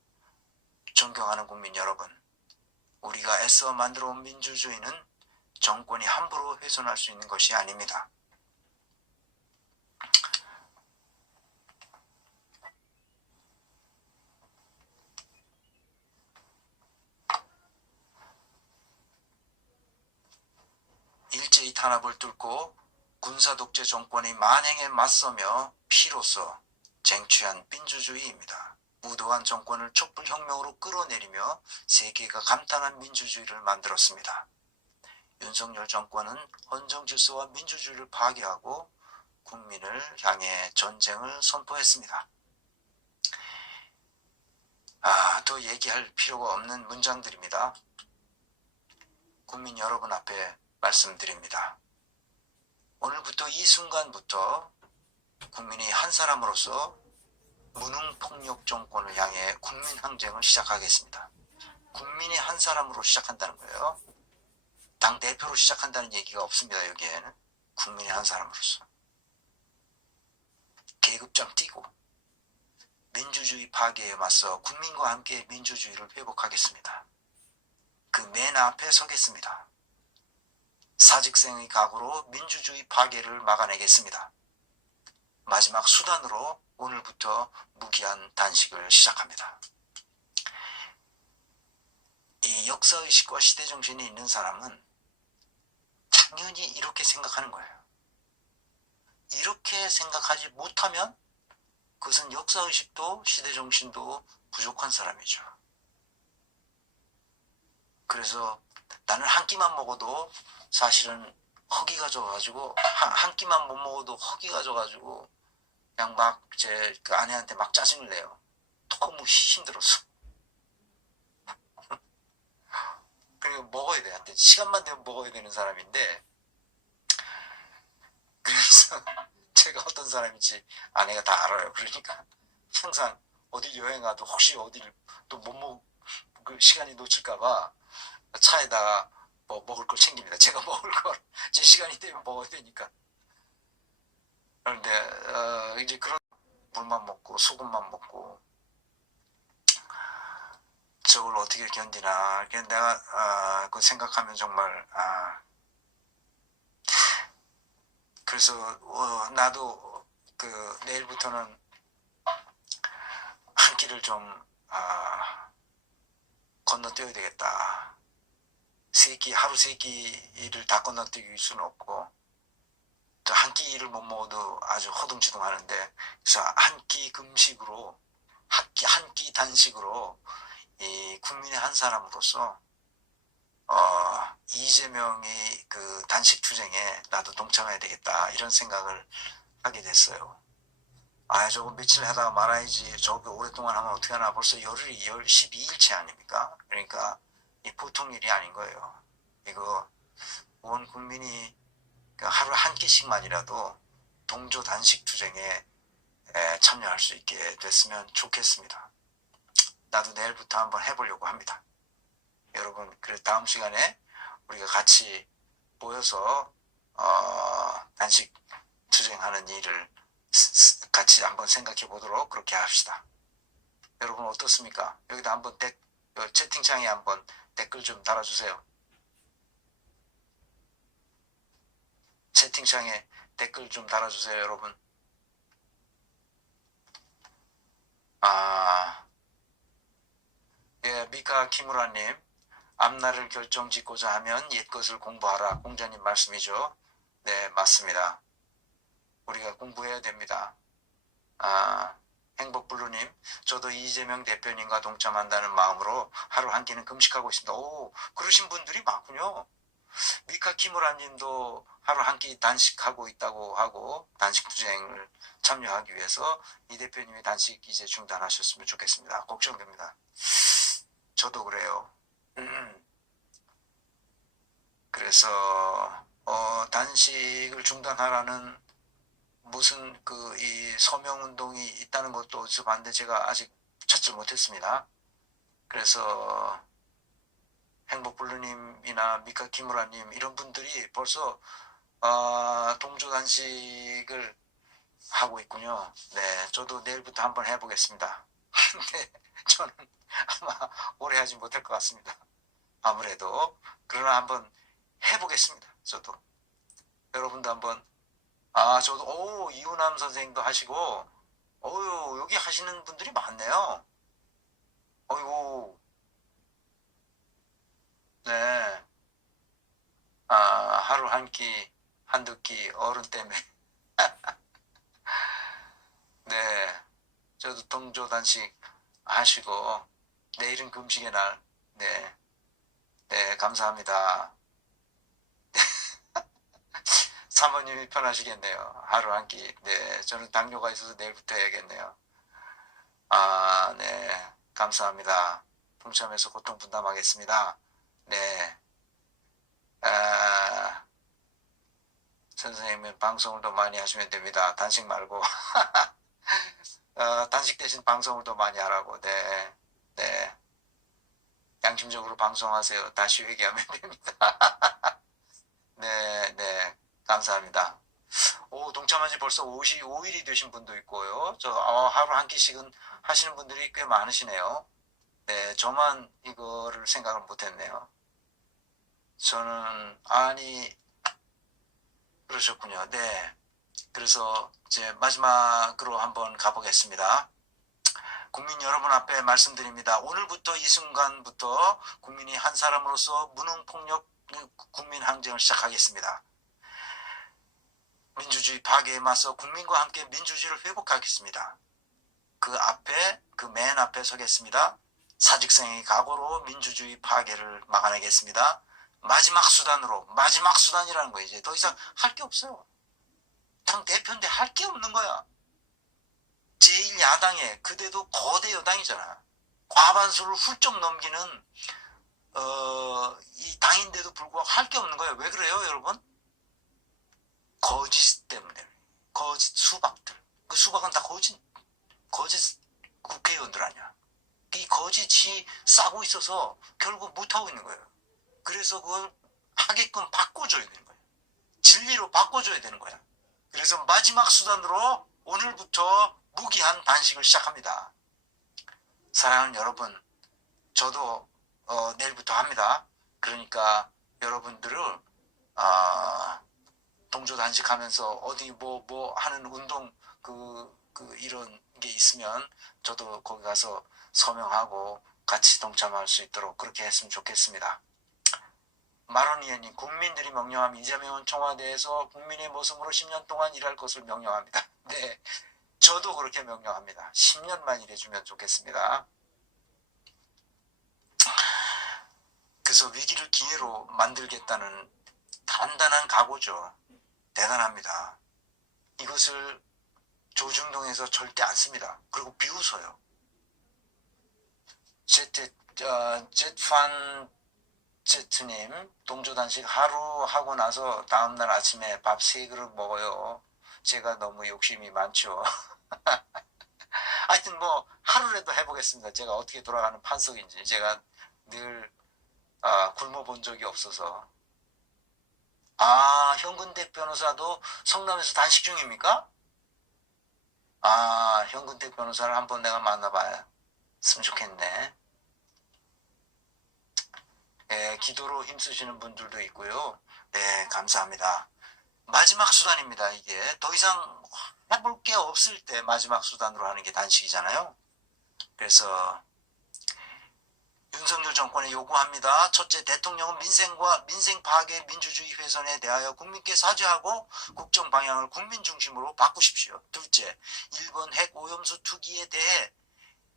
존경하는 국민 여러분, 우리가 애써 만들어온 민주주의는 정권이 함부로 훼손할 수 있는 것이 아닙니다. 일제히 탄압을 뚫고 군사독재 정권의 만행에 맞서며 피로써 쟁취한 민주주의입니다. 무도한 정권을 촛불혁명으로 끌어내리며 세계가 감탄한 민주주의를 만들었습니다. 윤석열 정권은 헌정질서와 민주주의를 파괴하고 국민을 향해 전쟁을 선포했습니다. 더 얘기할 필요가 없는 문장들입니다. 국민 여러분 앞에 말씀드립니다. 오늘부터 이 순간부터 국민이 한 사람으로서 무능폭력 정권을 향해 국민항쟁을 시작하겠습니다. 국민이 한 사람으로 시작한다는 거예요. 당 대표로 시작한다는 얘기가 없습니다. 여기에는 국민이 한 사람으로서 계급장 띄고 민주주의 파괴에 맞서 국민과 함께 민주주의를 회복하겠습니다. 그 맨 앞에 서겠습니다. 사직생의 각오로 민주주의 파괴를 막아내겠습니다. 마지막 수단으로 오늘부터 무기한 단식을 시작합니다. 이 역사의식과 시대정신이 있는 사람은 당연히 이렇게 생각하는 거예요. 이렇게 생각하지 못하면 그것은 역사의식도 시대정신도 부족한 사람이죠. 그래서 나는 한 끼만 먹어도 사실은 허기가 져가지고 한 끼만 못 먹어도 허기가 져가지고 그냥 막 제 그 아내한테 막 짜증을 내요. 너무 힘들어서. 그리고 먹어야 돼. 하여튼 시간만 되면 먹어야 되는 사람인데 그래서 제가 어떤 사람인지 아내가 다 알아요. 그러니까 항상 어디 여행 가도 혹시 어디를 또 못 먹, 그 시간이 놓칠까봐 차에다가 뭐 먹을 걸 챙깁니다. 제가 먹을 걸 제 시간이 되면 먹어야 되니까. 그런데 이제 그런 물만 먹고 소금만 먹고 저걸 어떻게 견디나. 내가 그 생각하면 정말 그래서 나도 그 내일부터는 한 끼를 좀 건너뛰어야 되겠다. 하루 세 끼를 다 건너뛰기 수는 없고 또 한 끼를 못 먹어도 아주 허둥지둥하는데 그래서 한 끼 금식으로 한 끼 단식으로 이 국민의 한 사람으로서 이재명의 그 단식 투쟁에 나도 동참해야 되겠다 이런 생각을 하게 됐어요. 저거 며칠 하다가 말아야지. 저거 오랫동안 하면 어떻게 하나. 벌써 열흘이 12일째 아닙니까? 그러니까 이 보통 일이 아닌 거예요. 이거 온 국민이 하루 한 끼씩만이라도 동조 단식 투쟁에 참여할 수 있게 됐으면 좋겠습니다. 나도 내일부터 한번 해보려고 합니다. 여러분, 그래 다음 시간에 우리가 같이 모여서 단식 투쟁하는 일을 같이 한번 생각해 보도록 그렇게 합시다. 여러분 어떻습니까? 여기다 한번 채팅창에 한번 댓글 좀 달아주세요. 채팅창에 댓글 좀 달아주세요, 여러분. 예, 미카 키무라님, 앞날을 결정짓고자 하면 옛것을 공부하라. 공자님 말씀이죠. 네, 맞습니다. 우리가 공부해야 됩니다. 행복블루님, 저도 이재명 대표님과 동참한다는 마음으로 하루 한 끼는 금식하고 있습니다. 오, 그러신 분들이 많군요. 미카 키무라님도 하루 한 끼 단식하고 있다고 하고 단식 투쟁을 참여하기 위해서 이 대표님이 단식 이제 중단하셨으면 좋겠습니다. 걱정됩니다. 저도 그래요. 그래서 단식을 중단하라는 무슨 이 서명 운동이 있다는 것도 어디서 봤는데 제가 아직 찾지 못했습니다. 그래서 행복블루님이나 미카 키무라님 이런 분들이 벌써 동조 단식을 하고 있군요. 네, 저도 내일부터 한번 해보겠습니다. 근데 저는 아마 오래 하지 못할 것 같습니다. 아무래도 그러나 한번 해보겠습니다. 저도 여러분도 한번 저도 이우남 선생님도 하시고 여기 하시는 분들이 많네요. 어이구 네. 하루 한 끼, 한두 끼 어른 때문에 네. 저도 동조 단식 하시고 내일은 금식의 날. 네. 네, 감사합니다. 사모님이 편하시겠네요. 하루 한 끼. 네, 저는 당뇨가 있어서 내일부터 해야겠네요. 네. 감사합니다. 동참해서 고통 분담하겠습니다. 네. 선생님은 방송을 더 많이 하시면 됩니다. 단식 말고. 단식 대신 방송을 더 많이 하라고. 네. 네. 양심적으로 방송하세요. 다시 회개하면 됩니다. 네, 네. 감사합니다. 오, 동참한 지 벌써 55일이 되신 분도 있고요. 하루 한 끼씩은 하시는 분들이 꽤 많으시네요. 네, 저만 이거를 생각을 못했네요. 저는, 그러셨군요. 네. 그래서 이제 마지막으로 한번 가보겠습니다. 국민 여러분 앞에 말씀드립니다. 오늘부터 이 순간부터 국민이 한 사람으로서 무능폭력 국민 항쟁을 시작하겠습니다. 민주주의 파괴에 맞서 국민과 함께 민주주의를 회복하겠습니다. 그 맨 앞에 서겠습니다. 사직생의 각오로 민주주의 파괴를 막아내겠습니다. 마지막 수단이라는 거예요. 이제 더 이상 할 게 없어요. 당 대표인데 할 게 없는 거야. 제1야당에 그대도 거대 여당이잖아. 과반수를 훌쩍 넘기는 이 당인데도 불구하고 할 게 없는 거예요. 왜 그래요, 여러분? 거짓 때문에. 거짓 수박들. 그 수박은 다 거짓 국회의원들 아니야. 이 거짓이 싸고 있어서 결국 못하고 있는 거예요. 그래서 그걸 하게끔 바꿔줘야 되는 거예요. 진리로 바꿔줘야 되는 거야. 그래서 마지막 수단으로 오늘부터 무기한 단식을 시작합니다. 사랑하는 여러분, 저도 내일부터 합니다. 그러니까 여러분들을 동조 단식하면서 어디 뭐 하는 운동 이런 게 있으면 저도 거기 가서 서명하고 같이 동참할 수 있도록 그렇게 했으면 좋겠습니다. 마론 의원님, 국민들이 명령함 이재명은 청와대에서 국민의 모습으로 10년 동안 일할 것을 명령합니다. 네, 저도 그렇게 명령합니다. 10년만 일해주면 좋겠습니다. 그래서 위기를 기회로 만들겠다는 단단한 각오죠. 대단합니다. 이것을 조중동에서 절대 안 씁니다. 그리고 비웃어요. 제트님, 동조단식 하루 하고 나서 다음날 아침에 밥 3그릇 먹어요. 제가 너무 욕심이 많죠. 하여튼 뭐 하루라도 해보겠습니다. 제가 어떻게 돌아가는 판석인지. 제가 늘 굶어본 적이 없어서. 현근택 변호사도 성남에서 단식 중입니까? 현근택 변호사를 한번 내가 만나봤으면 좋겠네. 네, 기도로 힘쓰시는 분들도 있고요. 네, 감사합니다. 마지막 수단입니다. 이게 더 이상 해볼 게 없을 때 마지막 수단으로 하는 게 단식이잖아요. 그래서 윤석열 정권에 요구합니다. 첫째, 대통령은 민생 파괴 민주주의 훼손에 대하여 국민께 사죄하고 국정 방향을 국민 중심으로 바꾸십시오. 둘째, 일본 핵 오염수 투기에 대해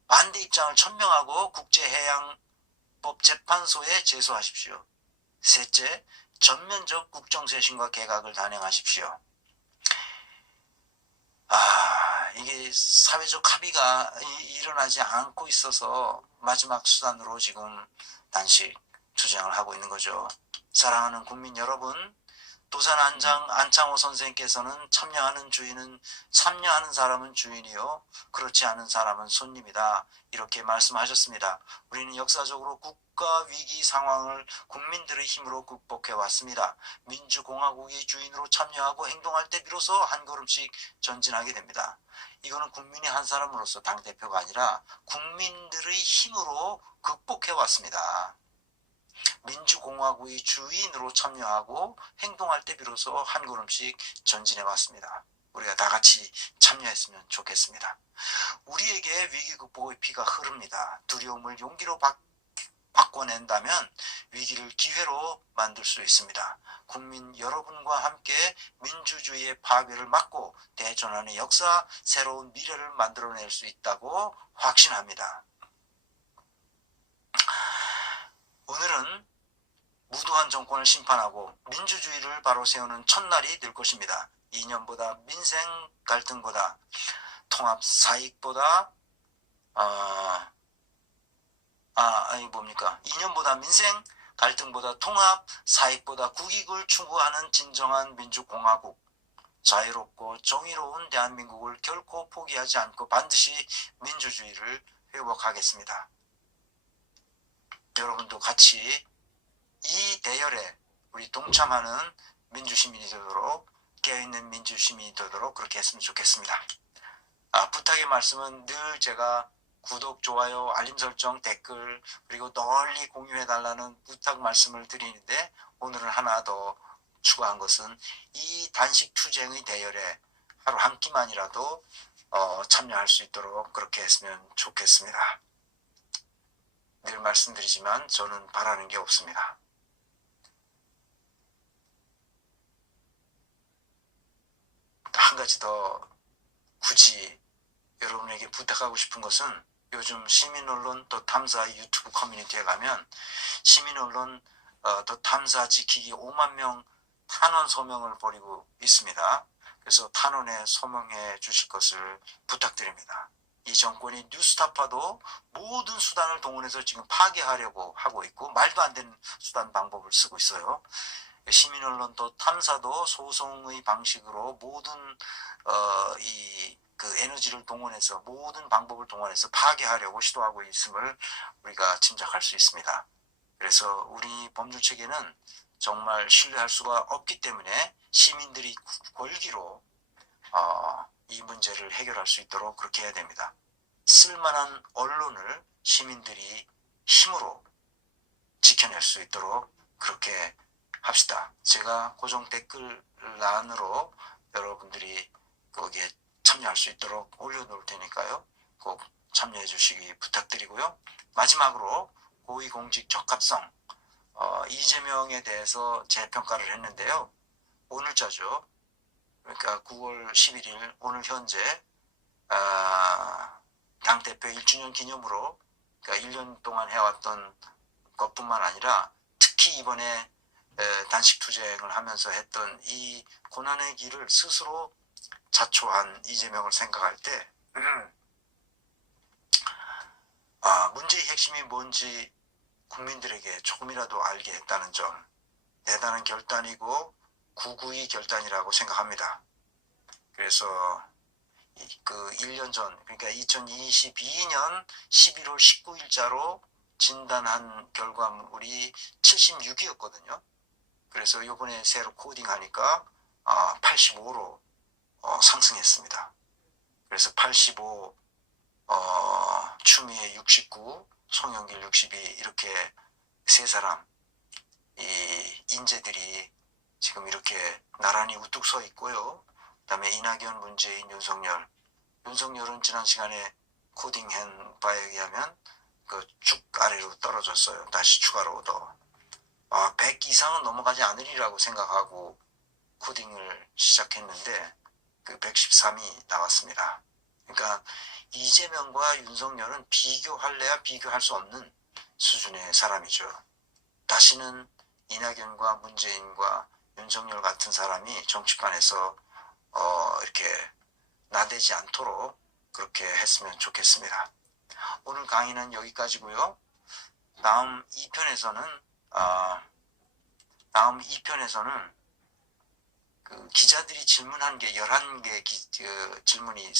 반대 입장을 천명하고 국제해양법재판소에 제소하십시오. 셋째, 전면적 국정쇄신과 개각을 단행하십시오. 이게 사회적 합의가 일어나지 않고 있어서 마지막 수단으로 지금 단식 주장을 하고 있는 거죠. 사랑하는 국민 여러분, 도산 안창호 선생님께서는 참여하는 사람은 주인이요, 그렇지 않은 사람은 손님이다, 이렇게 말씀하셨습니다. 우리는 역사적으로 국가 위기 상황을 국민들의 힘으로 극복해 왔습니다. 민주공화국의 주인으로 참여하고 행동할 때 비로소 한 걸음씩 전진하게 됩니다. 이거는 국민의 한 사람으로서 당대표가 아니라 국민들의 힘으로 극복해 왔습니다. 민주공화국의 주인으로 참여하고 행동할 때 비로소 한 걸음씩 전진해 왔습니다. 우리가 다 같이 참여했으면 좋겠습니다. 우리에게 위기 극복의 피가 흐릅니다. 두려움을 용기로 바꿔낸다면 위기를 기회로 만들 수 있습니다. 국민 여러분과 함께 민주주의의 파괴를 막고 대전환의 역사, 새로운 미래를 만들어낼 수 있다고 확신합니다. 오늘은 무도한 정권을 심판하고 민주주의를 바로 세우는 첫날이 될 것입니다. 이념보다 민생 갈등보다 통합 사익보다 이념보다 민생 갈등보다 통합, 사익보다 국익을 추구하는 진정한 민주공화국, 자유롭고 정의로운 대한민국을 결코 포기하지 않고 반드시 민주주의를 회복하겠습니다. 여러분도 같이 이 대열에 우리 동참하는 민주시민이 되도록, 깨어있는 민주시민이 되도록 그렇게 했으면 좋겠습니다. 부탁의 말씀은 늘 제가 구독, 좋아요, 알림 설정, 댓글 그리고 널리 공유해달라는 부탁 말씀을 드리는데, 오늘은 하나 더 추가한 것은 이 단식 투쟁의 대열에 하루 한 끼만이라도 참여할 수 있도록 그렇게 했으면 좋겠습니다. 늘 말씀드리지만 저는 바라는 게 없습니다. 한 가지 더 굳이 여러분에게 부탁하고 싶은 것은, 요즘 시민언론 또 탐사 유튜브 커뮤니티에 가면 시민언론 또 탐사 지키기 5만 명 탄원 소명을 벌이고 있습니다. 그래서 탄원에 소명해 주실 것을 부탁드립니다. 이 정권이 뉴스타파도 모든 수단을 동원해서 지금 파괴하려고 하고 있고, 말도 안 되는 수단 방법을 쓰고 있어요. 시민언론 또 탐사도 소송의 방식으로 모든 그 에너지를 동원해서, 모든 방법을 동원해서 파괴하려고 시도하고 있음을 우리가 짐작할 수 있습니다. 그래서 우리 법률체계는 정말 신뢰할 수가 없기 때문에 시민들이 권기로 이 문제를 해결할 수 있도록 그렇게 해야 됩니다. 쓸만한 언론을 시민들이 힘으로 지켜낼 수 있도록 그렇게 합시다. 제가 고정 댓글란으로 여러분들이 거기에 참여할 수 있도록 올려놓을 테니까요. 꼭 참여해 주시기 부탁드리고요. 마지막으로 고위공직 적합성, 이재명에 대해서 재평가를 했는데요. 오늘자죠. 그러니까 9월 11일 오늘 현재 당대표 1주년 기념으로, 그러니까 1년 동안 해왔던 것뿐만 아니라 특히 이번에 단식 투쟁을 하면서 했던 이 고난의 길을 스스로 자초한 이재명을 생각할 때 문제의 핵심이 뭔지 국민들에게 조금이라도 알게 했다는 점, 대단한 결단이고 구구의 결단이라고 생각합니다. 그래서 그 1년 전, 그러니까 2022년 11월 19일자로 진단한 결과물이 76이었거든요. 그래서 이번에 새로 코딩하니까 85로 상승했습니다. 그래서 85, 추미애 69, 송영길 62, 이렇게 세 사람, 이 인재들이 지금 이렇게 나란히 우뚝 서 있고요. 그 다음에 이낙연, 문재인, 윤석열은 지난 시간에 코딩한 바에 의하면 그 쭉 아래로 떨어졌어요. 다시 추가로 더 100 이상은 넘어가지 않으리라고 생각하고 코딩을 시작했는데 그 113이 나왔습니다. 그러니까 이재명과 윤석열은 비교할래야 비교할 수 없는 수준의 사람이죠. 다시는 이낙연과 문재인과 윤석열 같은 사람이 정치판에서 이렇게 나대지 않도록 그렇게 했으면 좋겠습니다. 오늘 강의는 여기까지고요. 다음 2편에서는 그 기자들이 질문한 게 11개 질문이